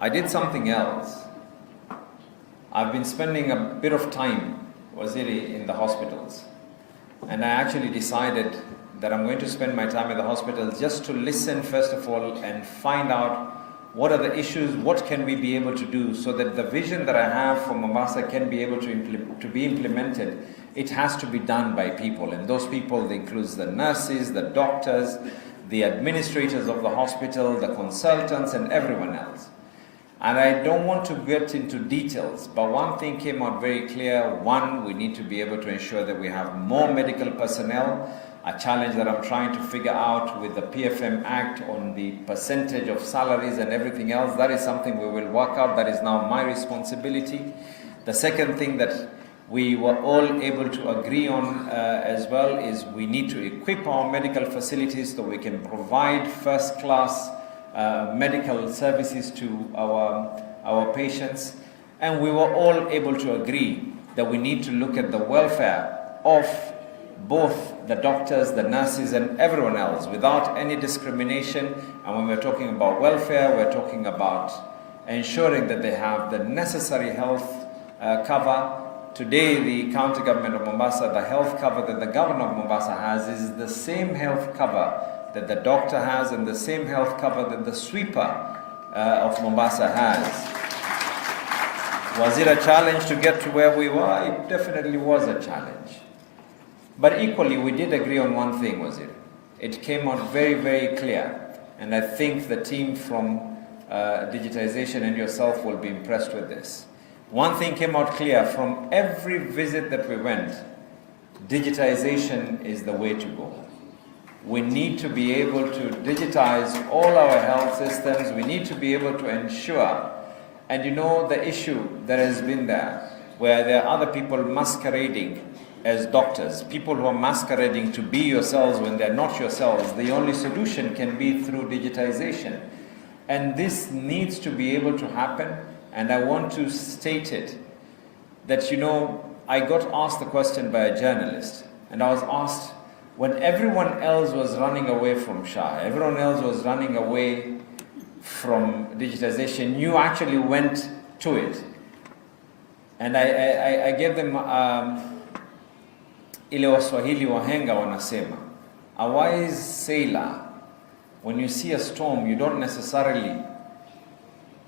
I did something else. I've been spending a bit of time, Waziri, in the hospitals. And I actually decided that I'm going to spend my time in the hospitals just to listen, first of all, and find out what are the issues, what can we be able to do so that the vision that I have for Mombasa can be able to be implemented. It has to be done by people, and those people includes the nurses, the doctors, the administrators of the hospital, the consultants, and everyone else. And I don't want to get into details, but one thing came out very clear. One, we need to be able to ensure that we have more medical personnel, a challenge that I'm trying to figure out with the PFM Act on the percentage of salaries and everything else. That is something we will work out. That is now my responsibility. The second thing that we were all able to agree on as well is we need to equip our medical facilities so we can provide first-class medical services to our patients. And we were all able to agree that we need to look at the welfare of both the doctors, the nurses, and everyone else without any discrimination. And when we're talking about welfare, we're talking about ensuring that they have the necessary health cover. Today, the county government of Mombasa, the health cover that the governor of Mombasa has is the same health cover that the doctor has and the same health cover that the sweeper of Mombasa has. Was it a challenge to get to where we were? It definitely was a challenge. But equally, we did agree on one thing, was it? It came out very, very clear. And I think the team from digitization and yourself will be impressed with this. One thing came out clear from every visit that we went: digitization is the way to go. We need to be able to digitize all our health systems. We need to be able to ensure, and you know the issue that has been there, where there are other people masquerading as doctors, people who are masquerading to be yourselves when they're not yourselves. The only solution can be through digitization. And this needs to be able to happen. And I want to state it, that, you know, I got asked the question by a journalist, and I was asked, when everyone else was running away from SHA, everyone else was running away from digitization, you actually went to it. And I gave them ile Waswahili wahenga wanasema, a wise sailor, when you see a storm, you don't necessarily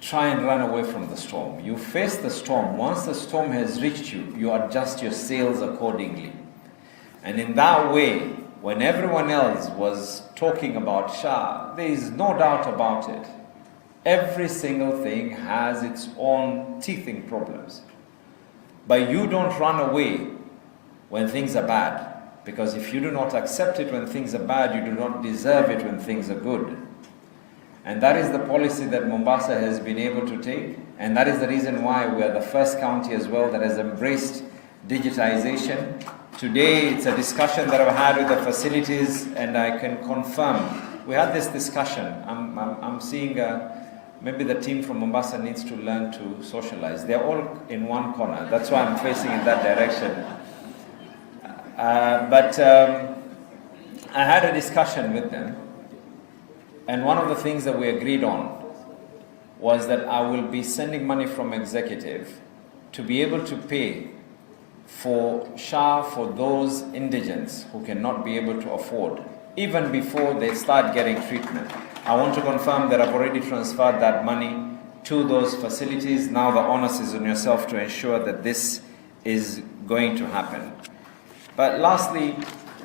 try and run away from the storm. You face the storm. Once the storm has reached you, you adjust your sails accordingly. And in that way, when everyone else was talking about SHA, there is no doubt about it. Every single thing has its own teething problems. But you don't run away when things are bad, because if you do not accept it when things are bad, you do not deserve it when things are good. And that is the policy that Mombasa has been able to take, and that is the reason why we are the first county as well that has embraced digitization. Today, it's a discussion that I've had with the facilities, and I can confirm, we had this discussion. I'm seeing maybe the team from Mombasa needs to learn to socialize. They're all in one corner. That's why I'm facing in that direction. But I had a discussion with them, and one of the things that we agreed on was that I will be sending money from executive to be able to pay for SHA for those indigents who cannot be able to afford, even before they start getting treatment. I want to confirm that I've already transferred that money to those facilities. Now the onus is on yourself to ensure that this is going to happen. But lastly,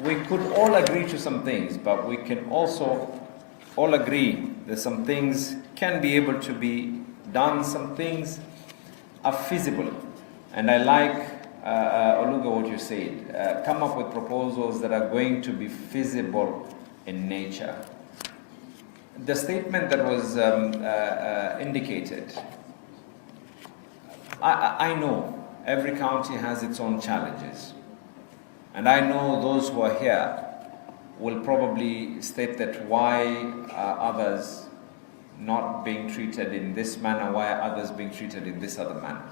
we could all agree to some things, but we can also all agree that some things can be able to be done, some things are feasible. And I like, Oluga, what you said, come up with proposals that are going to be feasible in nature. The statement that was indicated, I know every county has its own challenges. And I know those who are here will probably state that why are others not being treated in this manner, why are others being treated in this other manner.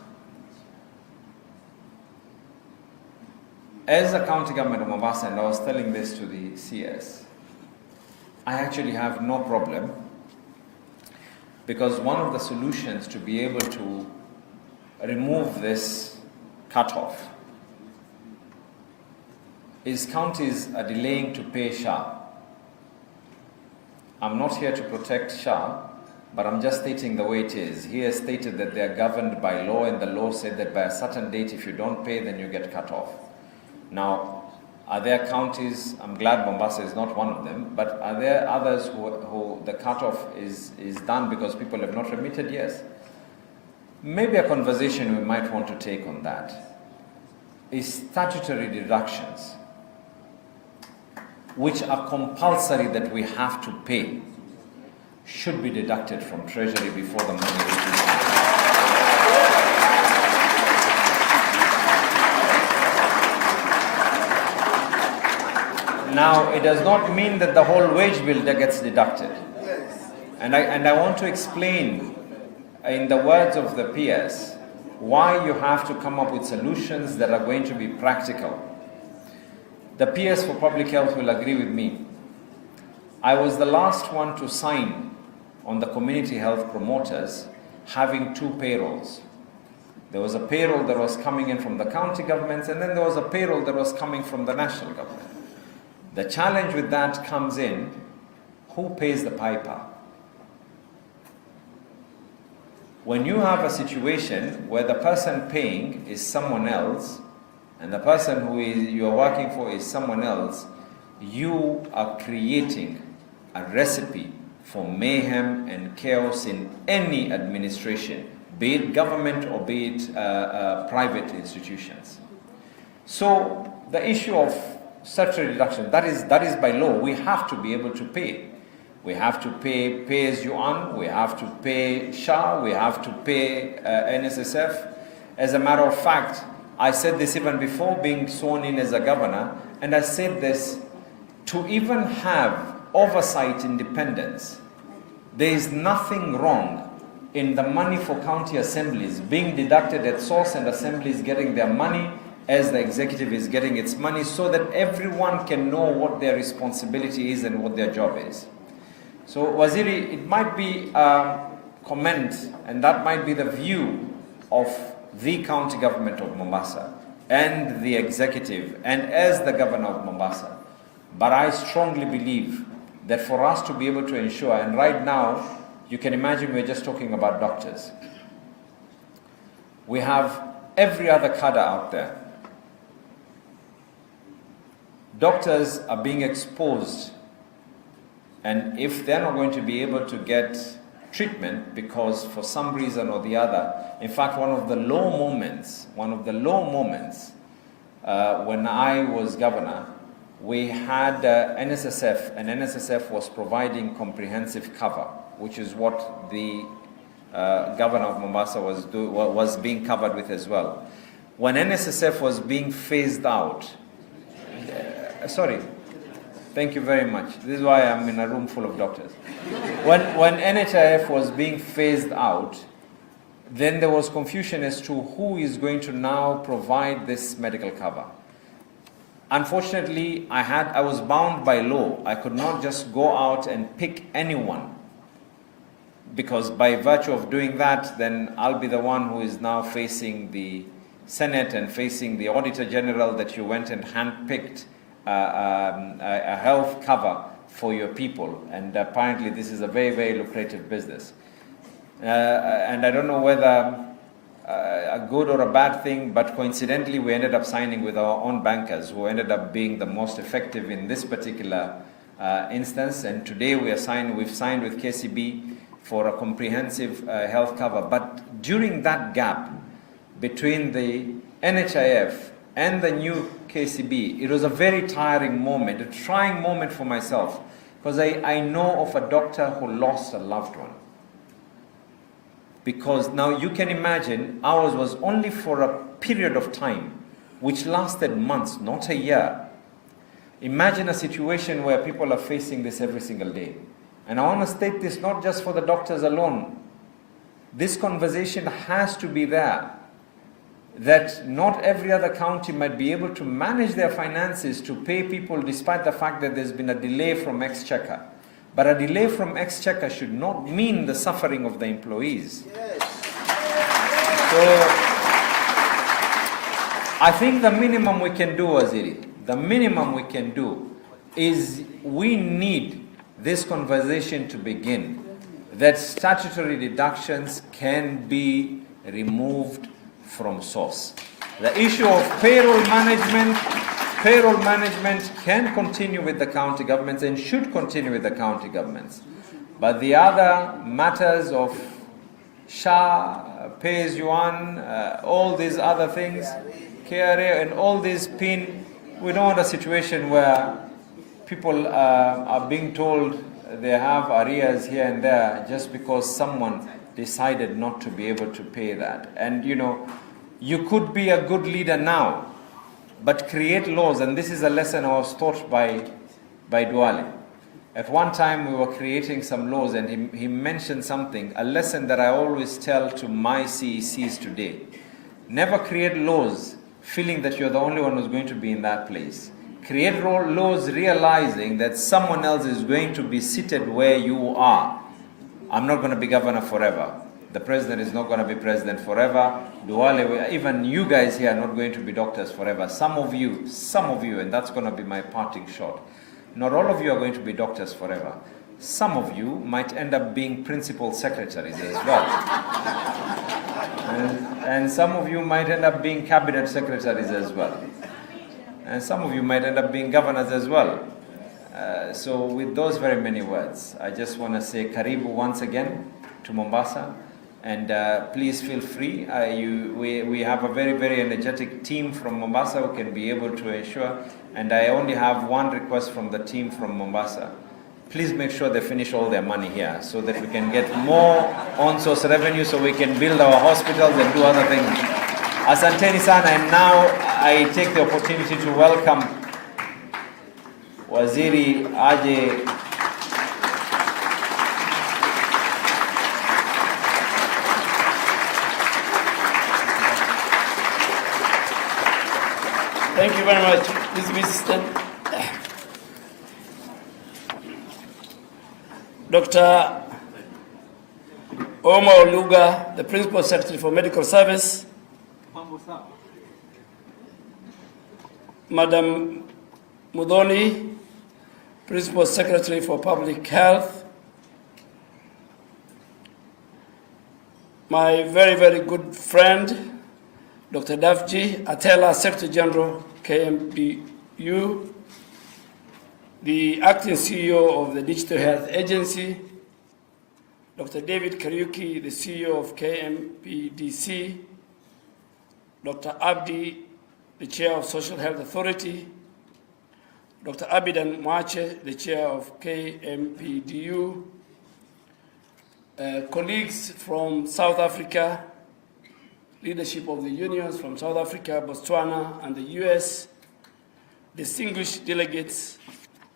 As a county government of Mombasa, and I was telling this to the CS, I actually have no problem, because one of the solutions to be able to remove this cutoff is counties are delaying to pay SHA. I'm not here to protect SHA, but I'm just stating the way it is. He has stated that they are governed by law, and the law said that by a certain date, if you don't pay, then you get cut off. Now, are there counties, I'm glad Mombasa is not one of them, but are there others who the cutoff is done because people have not remitted? Yes. Maybe a conversation we might want to take on that is statutory deductions, which are compulsory that we have to pay, should be deducted from Treasury before the money reaches. Now, it does not mean that the whole wage bill that gets deducted. And I want to explain, in the words of the PS, why you have to come up with solutions that are going to be practical. The PS for Public Health will agree with me. I was the last one to sign on the community health promoters having two payrolls. There was a payroll that was coming in from the county governments, and then there was a payroll that was coming from the national government. The challenge with that comes in, who pays the piper? When you have a situation where the person paying is someone else, and the person who you are working for is someone else, you are creating a recipe for mayhem and chaos in any administration, be it government or be it private institutions. So the issue of statutory deduction, that is by law. We have to be able to pay. We have to pay as you earn, we have to pay SHA, we have to pay NSSF. As a matter of fact, I said this even before being sworn in as a governor, and I said this, to even have oversight independence, there is nothing wrong in the money for county assemblies being deducted at source and assemblies getting their money as the executive is getting its money, so that everyone can know what their responsibility is and what their job is. So Waziri, it might be a comment, and that might be the view of the county government of Mombasa and the executive and as the governor of Mombasa. But I strongly believe that for us to be able to ensure, and right now, you can imagine we're just talking about doctors. We have every other cadre out there. Doctors are being exposed, and if they're not going to be able to get treatment because for some reason or the other, in fact, one of the low moments when I was governor, we had NSSF, and NSSF was providing comprehensive cover, which is what the governor of Mombasa was being covered with as well. When NSSF was being phased out, sorry, thank you very much. This is why I'm in a room full of doctors. When NHIF was being phased out, then there was confusion as to who is going to now provide this medical cover. Unfortunately, I was bound by law. I could not just go out and pick anyone, because by virtue of doing that, then I'll be the one who is now facing the Senate and facing the Auditor General that you went and handpicked a health cover for your people. And apparently this is a very, very lucrative business. And I don't know whether a good or a bad thing, but coincidentally we ended up signing with our own bankers, who ended up being the most effective in this particular instance. And today we've signed with KCB for a comprehensive health cover. But during that gap between the NHIF and the new KCB, it was a very tiring moment, a trying moment for myself, because I know of a doctor who lost a loved one. Because now you can imagine, ours was only for a period of time which lasted months, not a year. Imagine a situation where people are facing this every single day. And I want to state this not just for the doctors alone. This conversation has to be there, that not every other county might be able to manage their finances to pay people despite the fact that there's been a delay from Exchequer. But a delay from Exchequer should not mean the suffering of the employees. Yes. So I think the minimum we can do, Waziri, the minimum we can do is we need this conversation to begin, that statutory deductions can be removed from source. The issue of payroll management can continue with the county governments and should continue with the county governments. But the other matters of SHA, pay as you earn, all these other things, KRA and all these PIN, we don't want a situation where people are being told they have arrears here and there just because someone decided not to be able to pay that. And you know, you could be a good leader now, but create laws, and this is a lesson I was taught by by Duale. At one time we were creating some laws and he mentioned something, a lesson that I always tell to my CECs today. Never create laws feeling that you're the only one who's going to be in that place. Create laws realizing that someone else is going to be seated where you are. I'm not going to be governor forever. The president is not going to be president forever. Duale, even you guys here are not going to be doctors forever. Some of you, and that's going to be my parting shot. Not all of you are going to be doctors forever. Some of you might end up being principal secretaries as well. And some of you might end up being cabinet secretaries as well. And some of you might end up being governors as well. So with those very many words, I just want to say karibu once again to Mombasa. And please feel free. We have a very, very energetic team from Mombasa who can be able to ensure. And I only have one request from the team from Mombasa. Please make sure they finish all their money here so that we can get more on-source revenue so we can build our hospitals and do other things. Asanteni sana. And now I take the opportunity to welcome Waziri Aje. Thank you very much, Mr. Assistant. Dr. Omar Oluga, the Principal Secretary for Medical Service. Madam Mudhoni, Principal Secretary for Public Health. My very, very good friend, Dr. Davji Atela, Secretary General, KMPDU, the Acting CEO of the Digital Health Agency, Dr. David Kariuki, the CEO of KMPDC, Dr. Abdi, the Chair of Social Health Authority, Dr. Abidan Mwache, the Chair of KMPDU, colleagues from South Africa, leadership of the unions from South Africa, Botswana, and the US, distinguished delegates,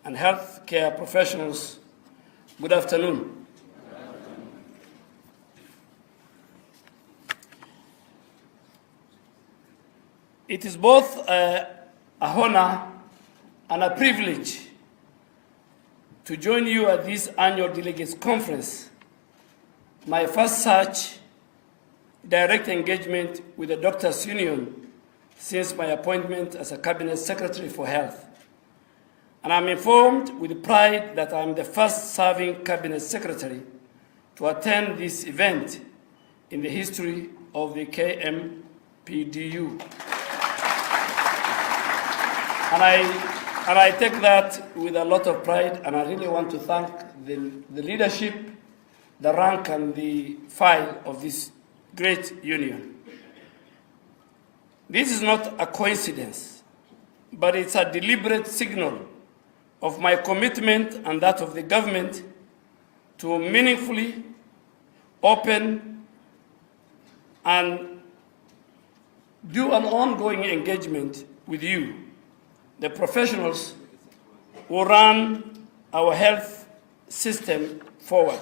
and healthcare professionals, good afternoon. It is both a honor and a privilege to join you at this Annual Delegates Conference, my first such direct engagement with the Doctors' Union since my appointment as a Cabinet Secretary for Health. And I'm informed with pride that I'm the first serving Cabinet Secretary to attend this event in the history of the KMPDU. And I take that with a lot of pride, and I really want to thank the leadership, the rank and the file of this great union. This is not a coincidence, but it's a deliberate signal of my commitment and that of the government to meaningfully open and do an ongoing engagement with you, the professionals who run our health system forward.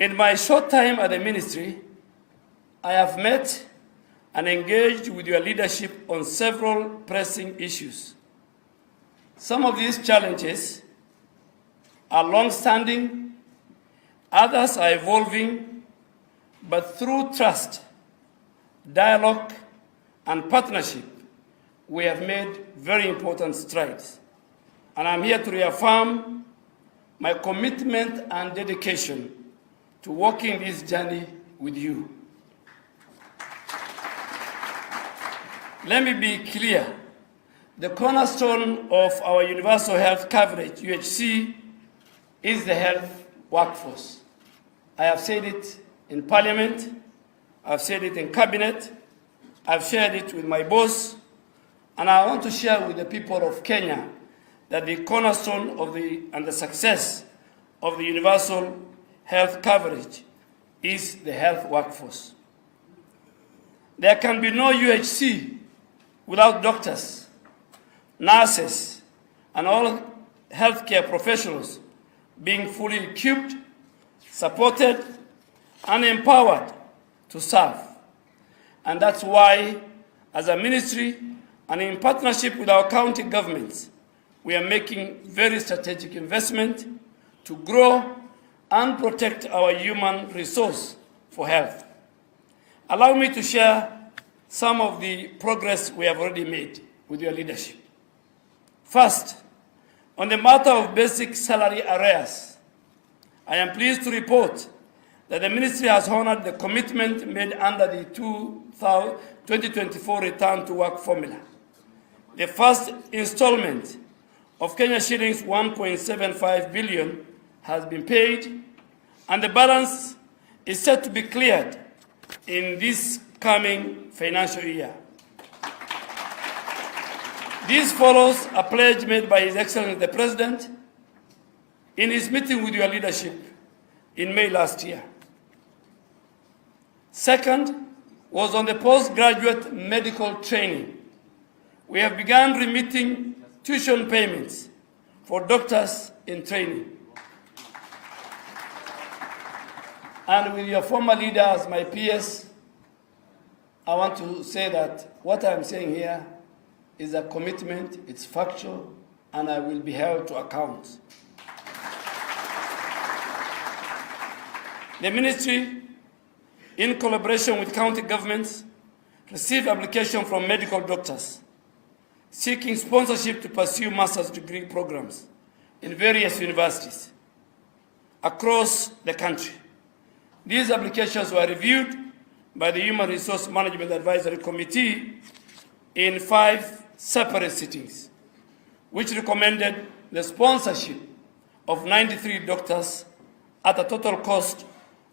In my short time at the ministry, I have met and engaged with your leadership on several pressing issues. Some of these challenges are long-standing, others are evolving, but through trust, dialogue, and partnership, we have made very important strides. And I'm here to reaffirm my commitment and dedication to walking this journey with you. Let me be clear. The cornerstone of our universal health coverage, UHC, is the health workforce. I have said it in Parliament, I've said it in Cabinet, I've shared it with my boss, and I want to share with the people of Kenya that the cornerstone of the success of the universal health coverage is the health workforce. There can be no UHC without doctors, nurses, and all healthcare professionals being fully equipped, supported, and empowered to serve. And that's why, as a ministry and in partnership with our county governments, we are making very strategic investment to grow and protect our human resource for health. Allow me to share some of the progress we have already made with your leadership. First, on the matter of basic salary arrears, I am pleased to report that the ministry has honored the commitment made under the 2024 Return to Work formula. The first installment of Kenya shillings 1.75 billion has been paid, and the balance is set to be cleared in this coming financial year. This follows a pledge made by His Excellency the President in his meeting with your leadership in May last year. Second was on the postgraduate medical training. We have begun remitting tuition payments for doctors in training. And with your former leader as my PS, I want to say that what I'm saying here is a commitment, it's factual, and I will be held to account. The ministry, in collaboration with county governments, received applications from medical doctors seeking sponsorship to pursue master's degree programs in various universities across the country. These applications were reviewed by the Human Resource Management Advisory Committee in 5 separate sittings, which recommended the sponsorship of 93 doctors at a total cost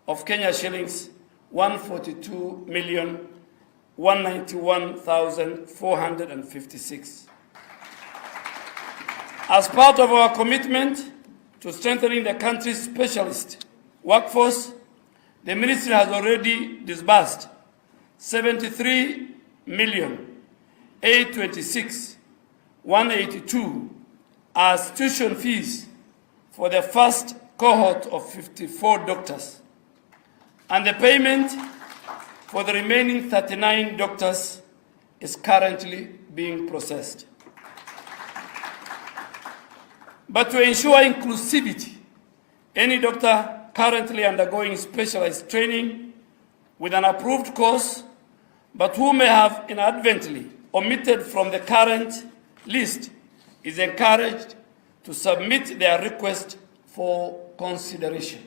of Kenya shillings 142,191,456. As part of our commitment to strengthening the country's specialist workforce, the ministry has already disbursed 73,826,182 as tuition fees for the first cohort of 54 doctors, and the payment for the remaining 39 doctors is currently being processed. But to ensure inclusivity, any doctor currently undergoing specialized training with an approved course, but who may have inadvertently omitted from the current list, is encouraged to submit their request for consideration.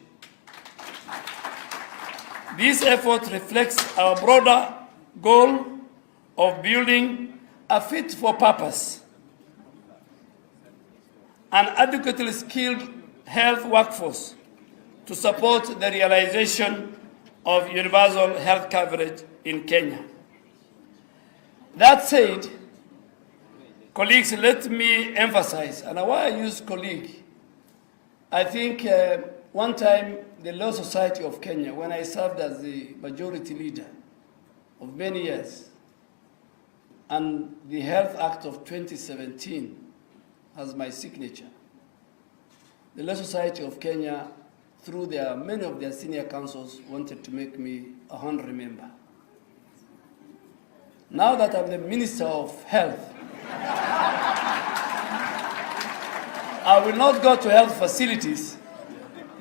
This effort reflects our broader goal of building a fit-for-purpose and adequately skilled health workforce to support the realization of universal health coverage in Kenya. That said, colleagues, let me emphasize, and why I use colleague, I think one time the Law Society of Kenya, when I served as the majority leader of many years, and the Health Act of 2017 has my signature, the Law Society of Kenya, through many of their senior councils, wanted to make me a honorary member. Now that I'm the Minister of Health, I will not go to health facilities,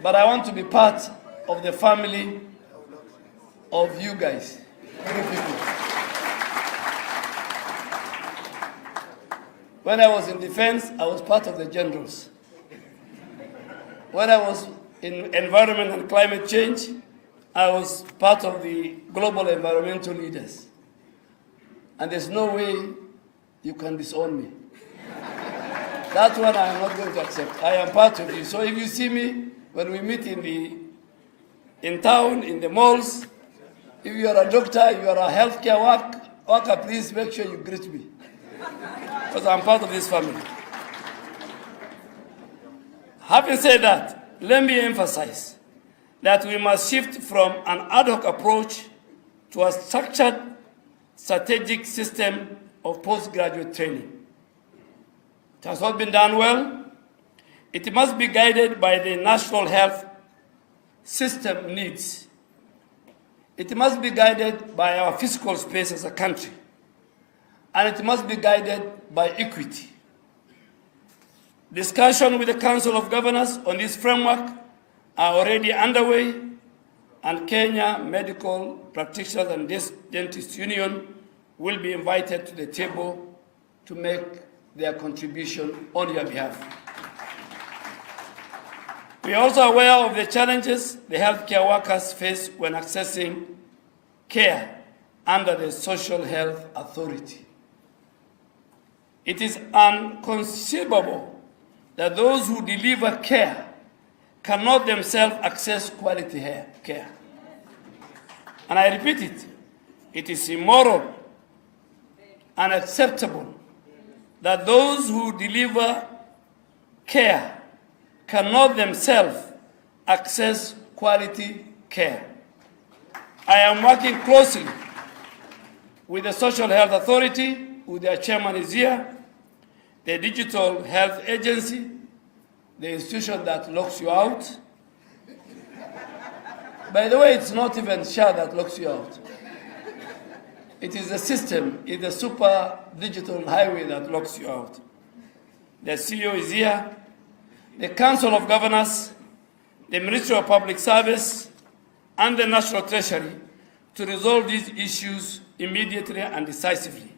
but I want to be part of the family of you guys. When I was in defense, I was part of the generals. When I was in environment and climate change, I was part of the global environmental leaders. And there's no way you can disown me. That one I am not going to accept. I am part of you. So if you see me when we meet in town, in the malls, if you are a doctor, you are a healthcare worker, please make sure you greet me. Because I'm part of this family. Having said that, let me emphasize that we must shift from an ad hoc approach to a structured, strategic system of postgraduate training. has not been done well. It must be guided by the national health system needs. It must be guided by our physical space as a country. And it must be guided by equity. Discussion with the Council of Governors on this framework are already underway, and Kenya Medical Practitioners and Dentists Union will be invited to the table to make their contribution on your behalf. We are also aware of the challenges the healthcare workers face when accessing care under the Social Health Authority. It is inconceivable that those who deliver care cannot themselves access quality care. And I repeat it, it is immoral, unacceptable that those who deliver care cannot themselves access quality care. I am working closely with the Social Health Authority, who their chairman is here, the Digital Health Agency, the institution that locks you out. By the way, it's not even SHA that locks you out. It is the system, it's the super digital highway that locks you out. The CEO is here, the Council of Governors, the Ministry of Public Service, and the National Treasury to resolve these issues immediately and decisively.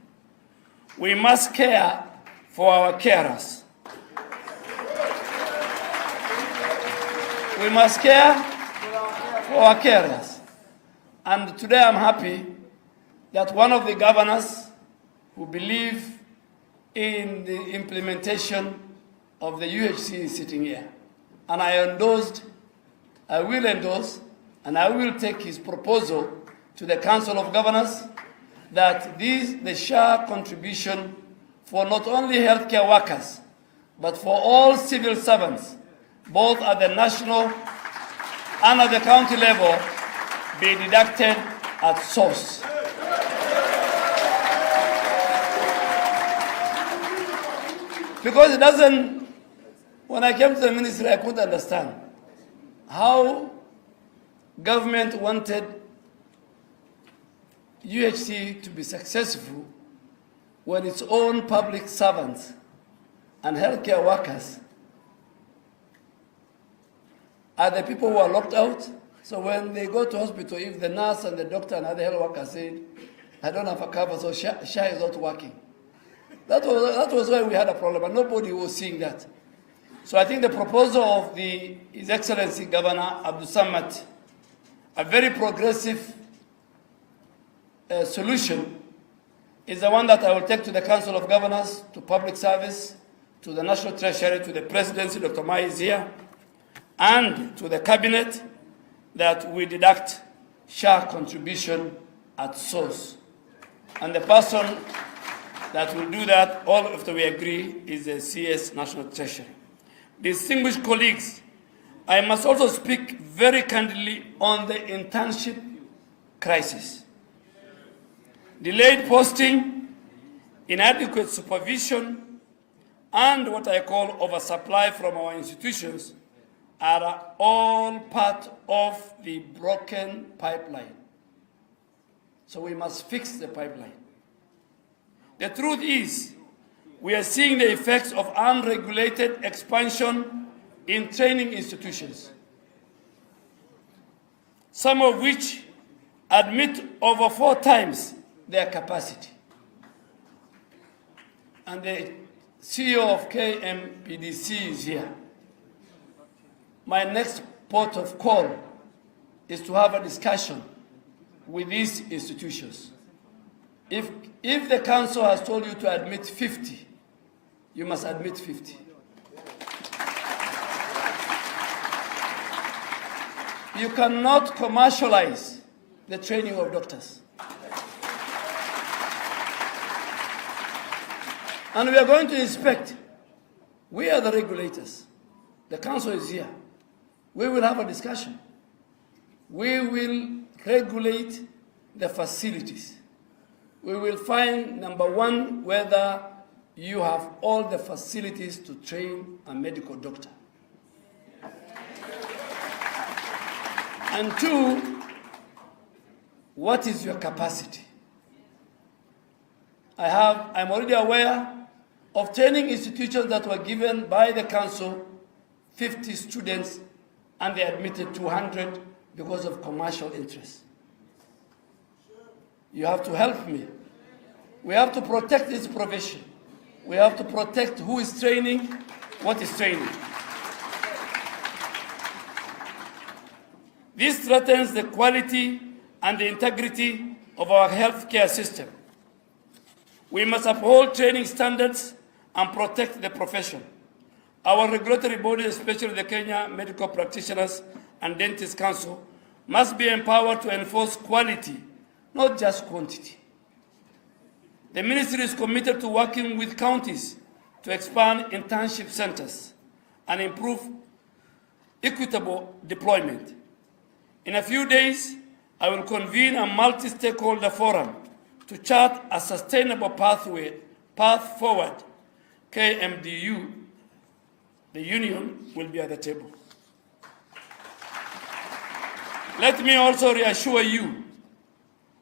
We must care for our carers. We must care for our carers. And today I'm happy that one of the governors who believe in the implementation of the UHC is sitting here. And I will endorse, and I will take his proposal to the Council of Governors that the SHA contribution for not only healthcare workers, but for all civil servants, both at the national and at the county level, be deducted at source. Because it doesn't, when I came to the ministry, I couldn't understand how government wanted UHC to be successful when its own public servants and healthcare workers are the people who are locked out. So when they go to hospital, if the nurse and the doctor and other health workers say, I don't have a cover, so SHA is not working. That was why we had a problem, and nobody was seeing that. So I think the proposal of His Excellency Governor Abdul Samad, a very progressive solution, is the one that I will take to the Council of Governors, to Public Service, to the National Treasury, to the Presidency, Dr. Mai is here, and to the Cabinet, that we deduct SHA contribution at source. And the person that will do that, all after we agree, is the CS National Treasury. Distinguished colleagues, I must also speak very candidly on the internship crisis. Delayed posting, inadequate supervision, and what I call oversupply from our institutions are all part of the broken pipeline. So we must fix the pipeline. The truth is, we are seeing the effects of unregulated expansion in training institutions, some of which admit over 4 times their capacity. And the CEO of KMPDU is here. My next port of call is to have a discussion with these institutions. If the council has told you to admit 50, you must admit 50. You cannot commercialize the training of doctors. And we are going to inspect. We are the regulators. The council is here. We will have a discussion. We will regulate the facilities. We will find, number one, whether you have all the facilities to train a medical doctor. And two, what is your capacity? I'm already aware of training institutions that were given by the council 50 students and they admitted 200 because of commercial interest. You have to help me. We have to protect this profession. We have to protect who is training, what is training. This threatens the quality and the integrity of our healthcare system. We must uphold training standards and protect the profession. Our regulatory body, especially the Kenya Medical Practitioners and Dentists Council, must be empowered to enforce quality, not just quantity. The ministry is committed to working with counties to expand internship centers and improve equitable deployment. In a few days, I will convene a multi-stakeholder forum to chart a sustainable path forward. KMPDU, the union, will be at the table. Let me also reassure you,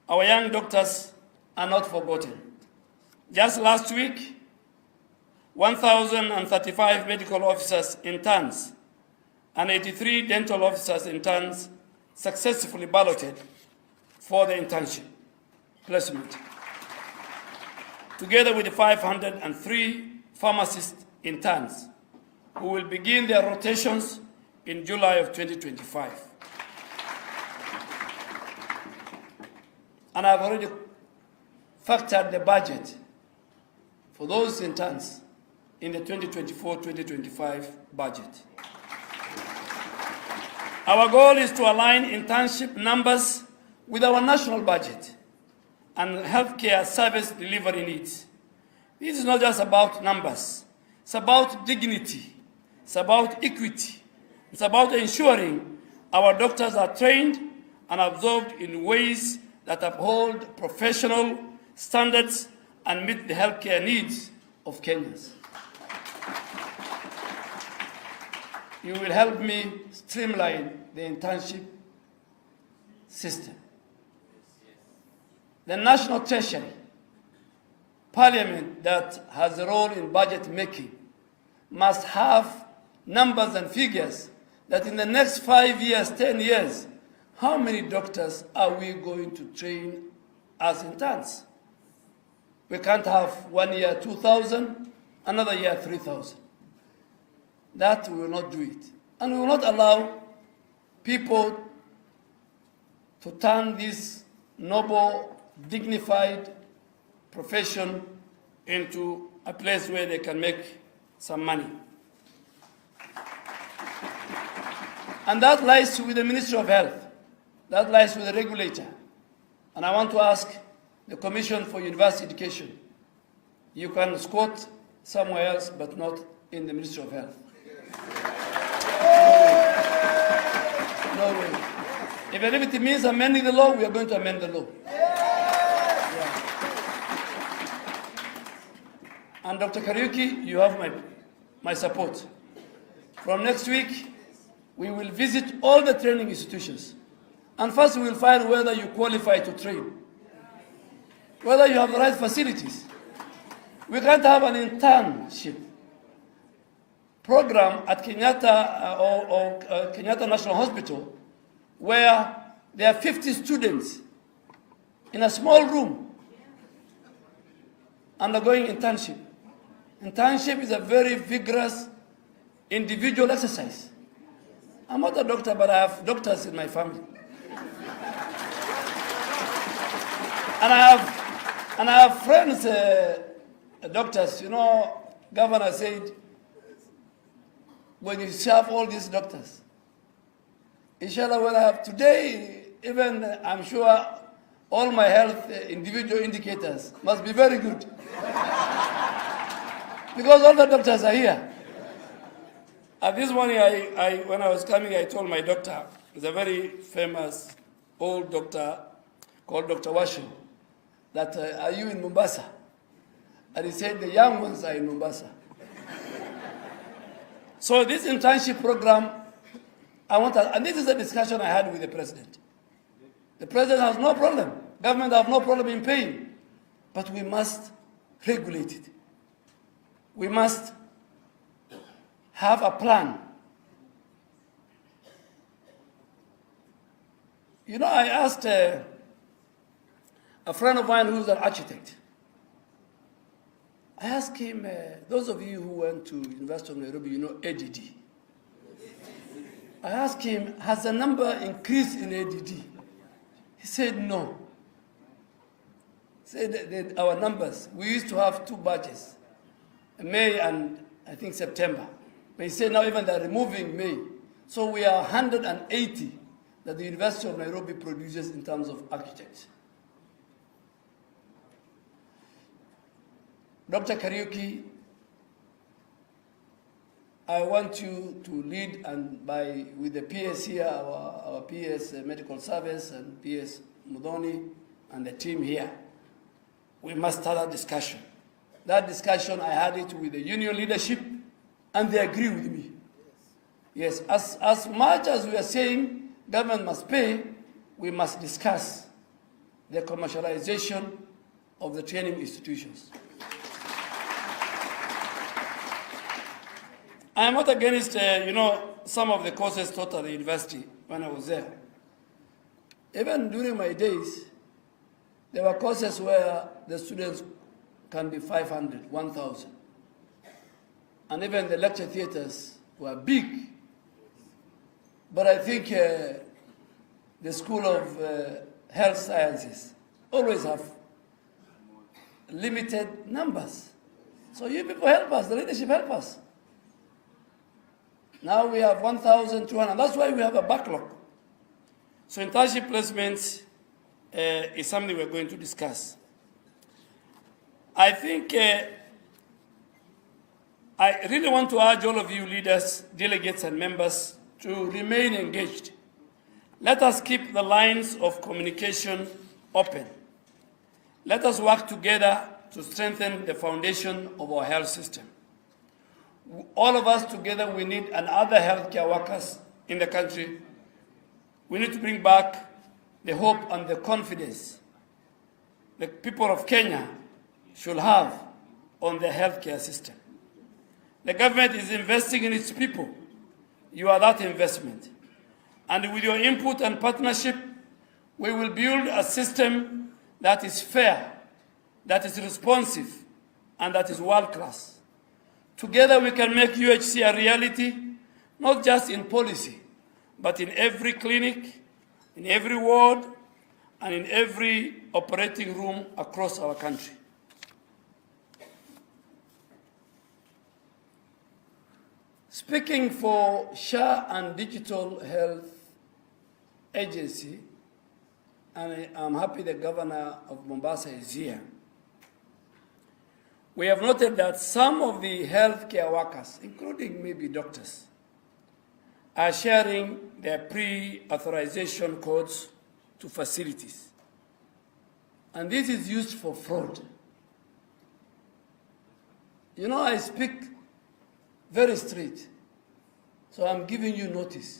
our young doctors are not forgotten. Just last week, 1,035 medical officers interns and 83 dental officers interns successfully balloted for the internship placement, together with 503 pharmacist interns who will begin their rotations in July of 2025. And I've already factored the budget for those interns in the 2024-2025 budget. Our goal is to align internship numbers with our national budget and healthcare service delivery needs. This is not just about numbers. It's about dignity. It's about equity. It's about ensuring our doctors are trained and absorbed in ways that uphold professional standards and meet the healthcare needs of Kenyans. You will help me streamline the internship system. The National Treasury, Parliament that has a role in budget making, must have numbers and figures that in the next 5 years, 10 years, how many doctors are we going to train as interns? We can't have 1 year 2,000, another year 3,000. That we will not do it. And we will not allow people to turn this noble, dignified profession into a place where they can make some money. And that lies with the Ministry of Health. That lies with the regulator. And I want to ask the Commission for University Education, you can squat somewhere else, but not in the Ministry of Health. No way. Even if it means amending the law, we are going to amend the law. Yeah. And Dr. Kariuki, you have my support. From next week, we will visit all the training institutions. And first we will find whether you qualify to train, whether you have the right facilities. We can't have an internship program at Kenyatta or Kenyatta National Hospital where there are 50 students in a small room undergoing internship. Internship is a very vigorous individual exercise. I'm not a doctor, but I have doctors in my family. And I have friends, doctors. You know, Governor said, when you serve all these doctors, inshallah, when I have today, even I'm sure all my health individual indicators must be very good. Because all the doctors are here. And this morning, when I was coming, I told my doctor, he's a very famous old doctor called Dr. Washu, that are you in Mombasa? And he said the young ones are in Mombasa. So this internship program, and this is a discussion I had with the president. The president has no problem. Government have no problem in paying. But we must regulate it. We must have a plan. You know, I asked a friend of mine who's an architect. I asked him, those of you who went to University of Nairobi, you know ADD. I asked him, has the number increased in ADD? He said no. He said that our numbers, we used to have 2 batches, May and I think September. But he said now even they're removing May. So we are 180 that the University of Nairobi produces in terms of architects. Dr. Kariuki, I want you to lead and with the PS here, our PS Medical Service and PS Mudoni and the team here, we must start a discussion. That discussion, I had it with the union leadership and they agree with me. Yes, as much as we are saying government must pay, we must discuss the commercialization of the training institutions. I am not against, some of the courses taught at the university when I was there. Even during my days, there were courses where the students can be 500, 1,000. And even the lecture theaters were big. But I think the School of Health Sciences always have limited numbers. So you people help us, the leadership help us. Now we have 1,200. That's why we have a backlog. So internship placements is something we're going to discuss. I think I really want to urge all of you leaders, delegates, and members to remain engaged. Let us keep the lines of communication open. Let us work together to strengthen the foundation of our health system. All of us together, we need, and other healthcare workers in the country, we need to bring back the hope and the confidence the people of Kenya should have on the healthcare system. The government is investing in its people. You are that investment. And with your input and partnership, we will build a system that is fair, that is responsive, and that is world-class. Together we can make UHC a reality, not just in policy, but in every clinic, in every ward, and in every operating room across our country. Speaking for SHA and Digital Health Agency, and I'm happy the governor of Mombasa is here, we have noted that some of the healthcare workers, including maybe doctors, are sharing their pre-authorization codes to facilities. And this is used for fraud. You know, I speak very straight, so I'm giving you notice.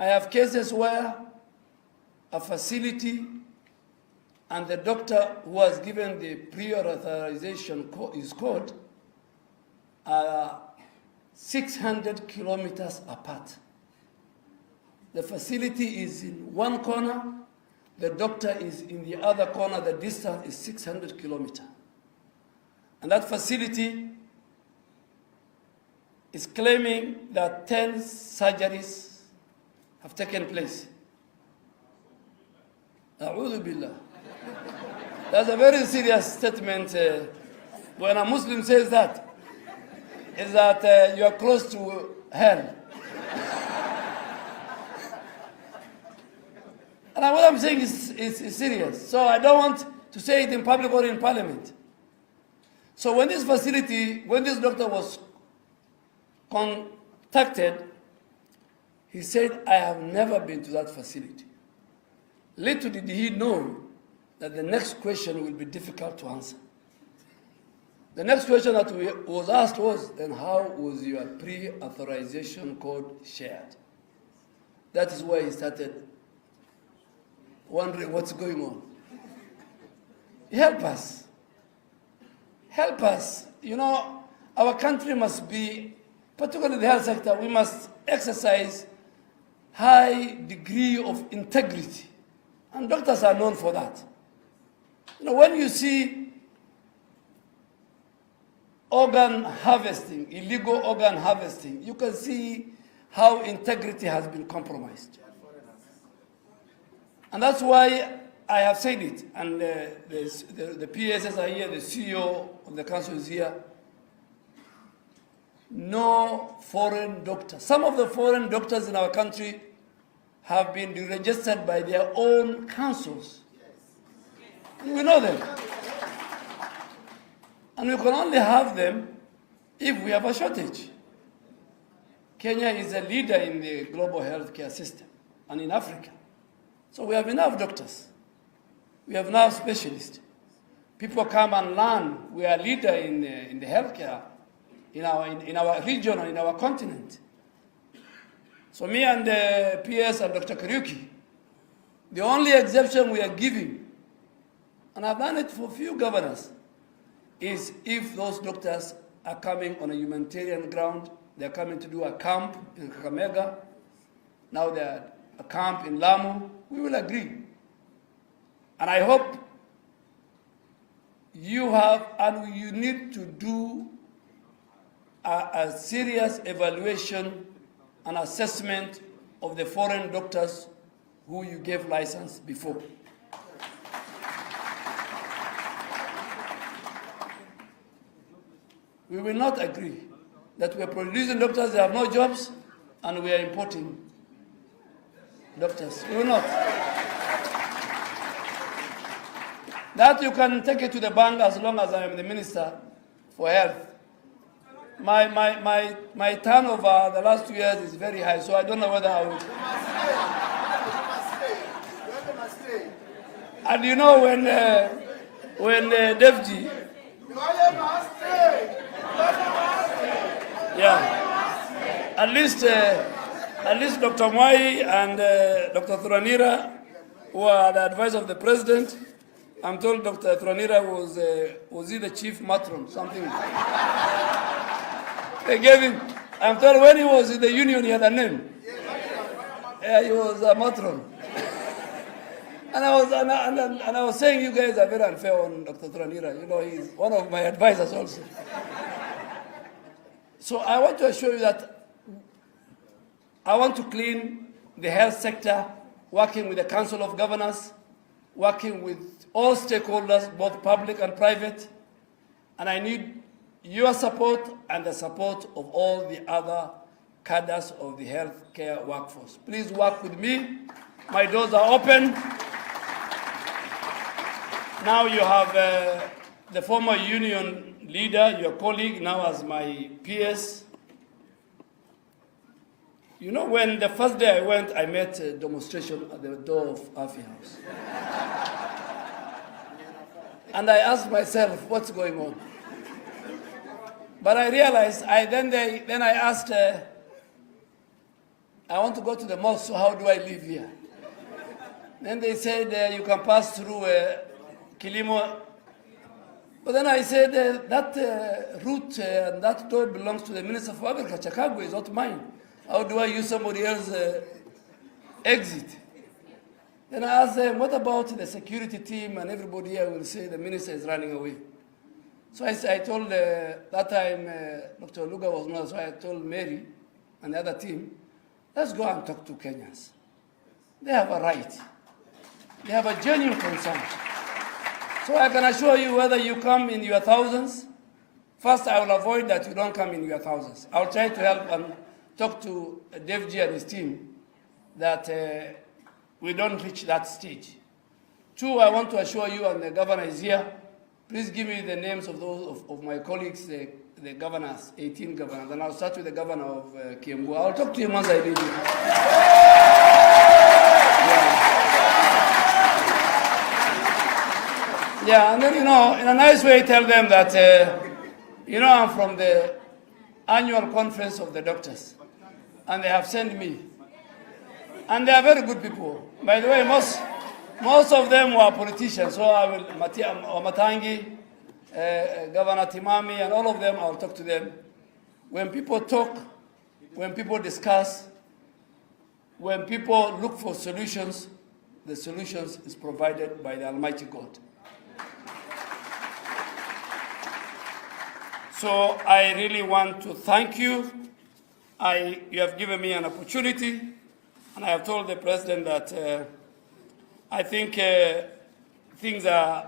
I have cases where a facility and the doctor who has given the pre-authorization his code are 600 kilometers apart. The facility is in one corner, the doctor is in the other corner, the distance is 600 kilometers. And that facility is claiming that 10 surgeries have taken place. A'udhu billah. That's a very serious statement. When a Muslim says that, is that you are close to hell. And what I'm saying is serious. So I don't want to say it in public or in parliament. So when this doctor was contacted, he said, I have never been to that facility. Little did he know that the next question will be difficult to answer. The next question that was asked was, then how was your pre-authorization code shared? That is why he started wondering what's going on. Help us. Help us. You know, our country must be, particularly the health sector, we must exercise high degree of integrity. And doctors are known for that. You know, when you see organ harvesting, illegal organ harvesting, you can see how integrity has been compromised. And that's why I have said it, and the PSS are here, the CEO of the council is here. No foreign doctor. Some of the foreign doctors in our country have been deregistered by their own councils. We know them. And we can only have them if we have a shortage. Kenya is a leader in the global healthcare system and in Africa. So we have enough doctors. We have enough specialists. People come and learn. We are a leader in the healthcare in our region and in our continent. So me and the PS and Dr. Kariuki, the only exception we are giving, and I've done it for a few governors, is if those doctors are coming on a humanitarian ground, they're coming to do a camp in Kakamega, now they're a camp in Lamu, we will agree. And I hope you have, and you need to do a serious evaluation and assessment of the foreign doctors who you gave license before. We will not agree that we are producing doctors, they have no jobs, and we are importing doctors. We will not. That you can take it to the bank as long as I am the Minister for Health. My turnover the last 2 years is very high, so I don't know whether I will. And you know when Devji, yeah, at least Dr. Mwai and Dr. Thuranira, who are the advisor of the president, I'm told Dr. Thuranira was he the chief matron, something. They gave him, I'm told when he was in the union he had a name. Yeah, he was a matron. And I was saying you guys are very unfair on Dr. Thuranira. You know, he's one of my advisors also. So I want to assure you that I want to clean the health sector, working with the Council of Governors, working with all stakeholders, both public and private, and I need your support and the support of all the other cadres of the healthcare workforce. Please work with me. My doors are open. Now you have the former union leader, your colleague, now as my PS. You know, when the first day I went, I met a demonstration at the door of Afi House. And I asked myself, what's going on? But I realized, then I asked, I want to go to the mosque, so how do I live here? Then they said, you can pass through Kilimo. But then I said, that route and that door belongs to the Minister for Agriculture. Kagwe is not mine. How do I use somebody else's exit? Then I asked them, what about the security team? And everybody here will say the minister is running away. So I told, that time Dr. Luga was not, so I told Mary and the other team, let's go and talk to Kenyans. They have a right. They have a genuine concern. So I can assure you, whether you come in your thousands, first I will avoid that you don't come in your thousands. I'll try to help and talk to Devji and his team that we don't reach that stage. Two, I want to assure you, and the governor is here, please give me the names of those of my colleagues, the governors, 18 governors, and I'll start with the governor of Kiambu. I'll talk to him once I leave you. Yeah. Yeah, and then, you know, in a nice way, tell them that, you know, I'm from the Annual Conference of the Doctors, and they have sent me. And they are very good people. By the way, most of them were politicians, so I will, Matangi, Governor Timami, and all of them, I'll talk to them. When people talk, when people discuss, when people look for solutions, the solutions is provided by the Almighty God. So I really want to thank you. You have given me an opportunity, and I have told the President that I think things are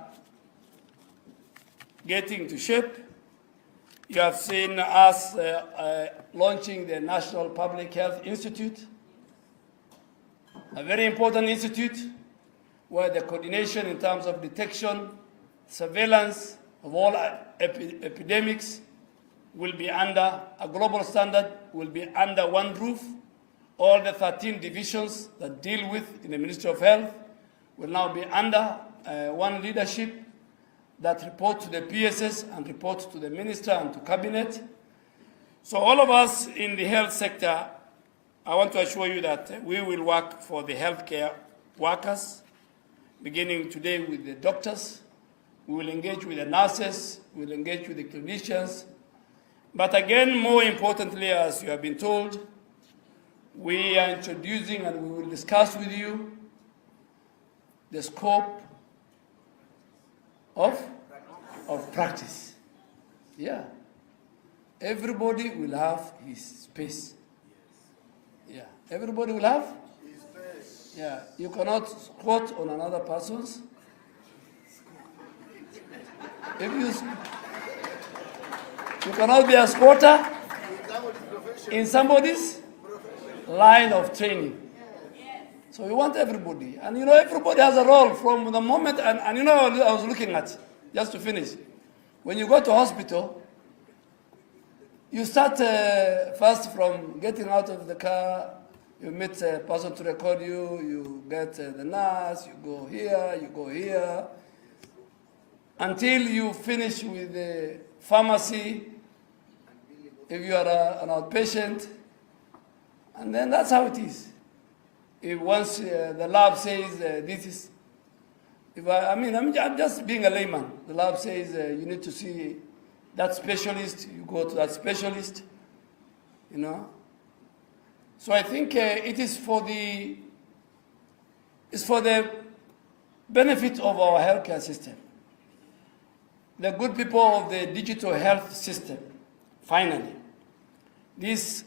getting to shape. You have seen us launching the National Public Health Institute, a very important institute where the coordination in terms of detection, surveillance of all epidemics will be under a global standard, will be under one roof. All the 13 divisions that deal with in the Ministry of Health will now be under one leadership that report to the PSS and report to the Minister and to Cabinet. So all of us in the health sector, I want to assure you that we will work for the healthcare workers, beginning today with the doctors. We will engage with the nurses, we will engage with the clinicians. But again, more importantly, as you have been told, we are introducing and we will discuss with you the scope of practice. Yeah. Everybody will have his space. Yeah. Everybody will have his space. Yeah. You cannot squat on another person's. If you cannot be a squatter in somebody's line of training. So we want everybody. And you know, everybody has a role from the moment, and you know, I was looking at, just to finish, when you go to hospital, you start first from getting out of the car, you meet a person to record you, you get the nurse, you go here, until you finish with the pharmacy, if you are an outpatient, and then that's how it is. If once the lab says this is, I'm just being a layman. The lab says you need to see that specialist, you go to that specialist, you know. So I think it is for the benefit of our healthcare system. The good people of the digital health system, finally, this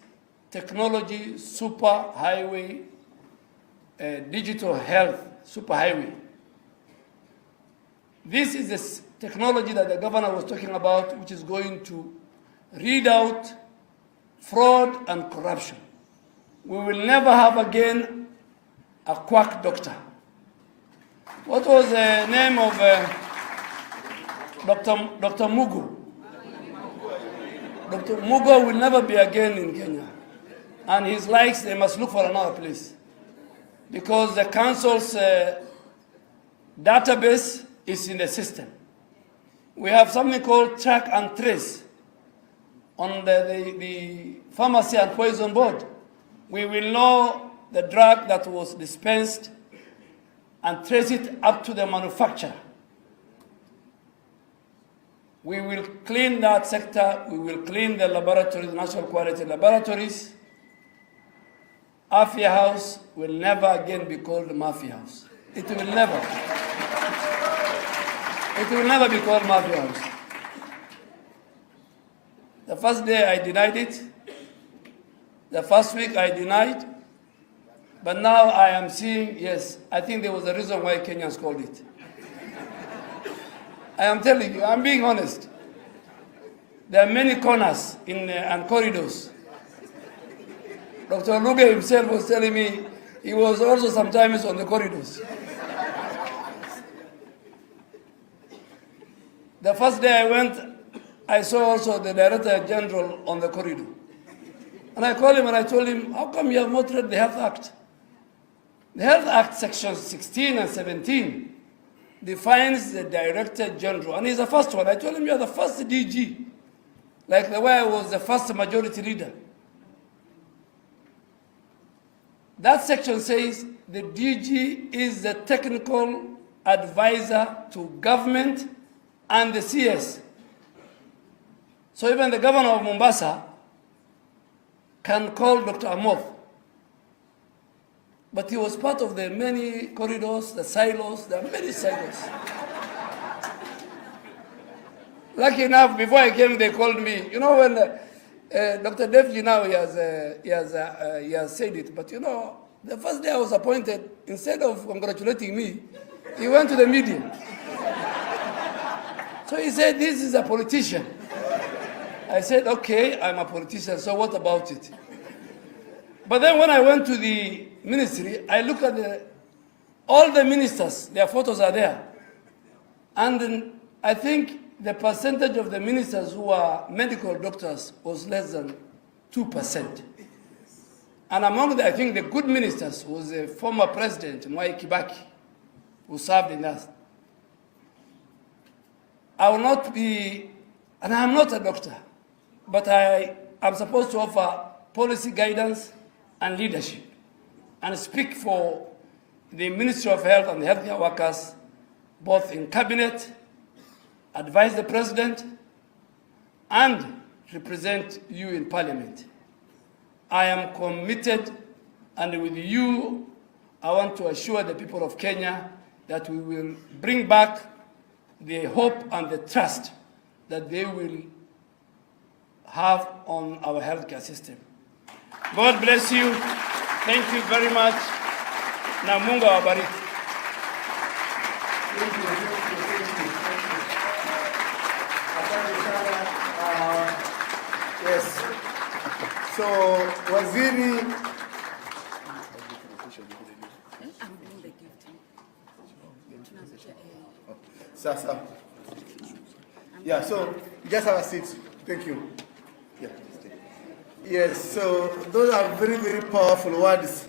technology superhighway, digital health superhighway. This is the technology that the governor was talking about, which is going to read out fraud and corruption. We will never have again a quack doctor. What was the name of Dr. Mugu? Dr. Mugu will never be again in Kenya. And his likes, they must look for another place. Because the council's database is in the system. We have something called track and trace on the Pharmacy and Poison Board. We will know the drug that was dispensed and trace it up to the manufacturer. We will clean that sector. We will clean the laboratories, the national quality laboratories. Mafia House will never again be called Mafia House. It will never. It will never be called Mafia House. The first day I denied it. The first week I denied. But now I am seeing, yes, I think there was a reason why Kenyans called it. I am telling you, I'm being honest. There are many corners and corridors. Dr. Luge himself was telling me he was also sometimes on the corridors. The first day I went, I saw also the Director General on the corridor. And I called him and I told him, how come you have not read the Health Act? The Health Act, sections 16 and 17, defines the Director General, and he's the first one. I told him, you're the first DG, like the way I was the first majority leader. That section says the DG is the technical advisor to government and the CS. So even the governor of Mombasa can call Dr. Amoth. But he was part of the many corridors, the silos, there are many silos. Lucky enough, before I came, they called me. You know, when Dr. Devji now, he has said it, but you know, the first day I was appointed, instead of congratulating me, he went to the media. So he said, this is a politician. I said, okay, I'm a politician, so what about it? But then when I went to the ministry, I looked at all the ministers, their photos are there. And I think the percentage of the ministers who are medical doctors was less than 2%. And among the, I think, the good ministers was the former president, Mwai Kibaki, who served in us. I will not be, and I'm not a doctor, but I'm supposed to offer policy guidance and leadership and speak for the Ministry of Health and the healthcare workers, both in cabinet, advise the president, and represent you in parliament. I am committed, and with you, I want to assure the people of Kenya that we will bring back the hope and the trust that they will have on our healthcare system. God bless you. Thank you very much. Na Mungu awabariki. Yes. So, Waziri. Sasa. Yeah, so just have a seat. Thank you. Yeah. Yes, so those are very, very powerful words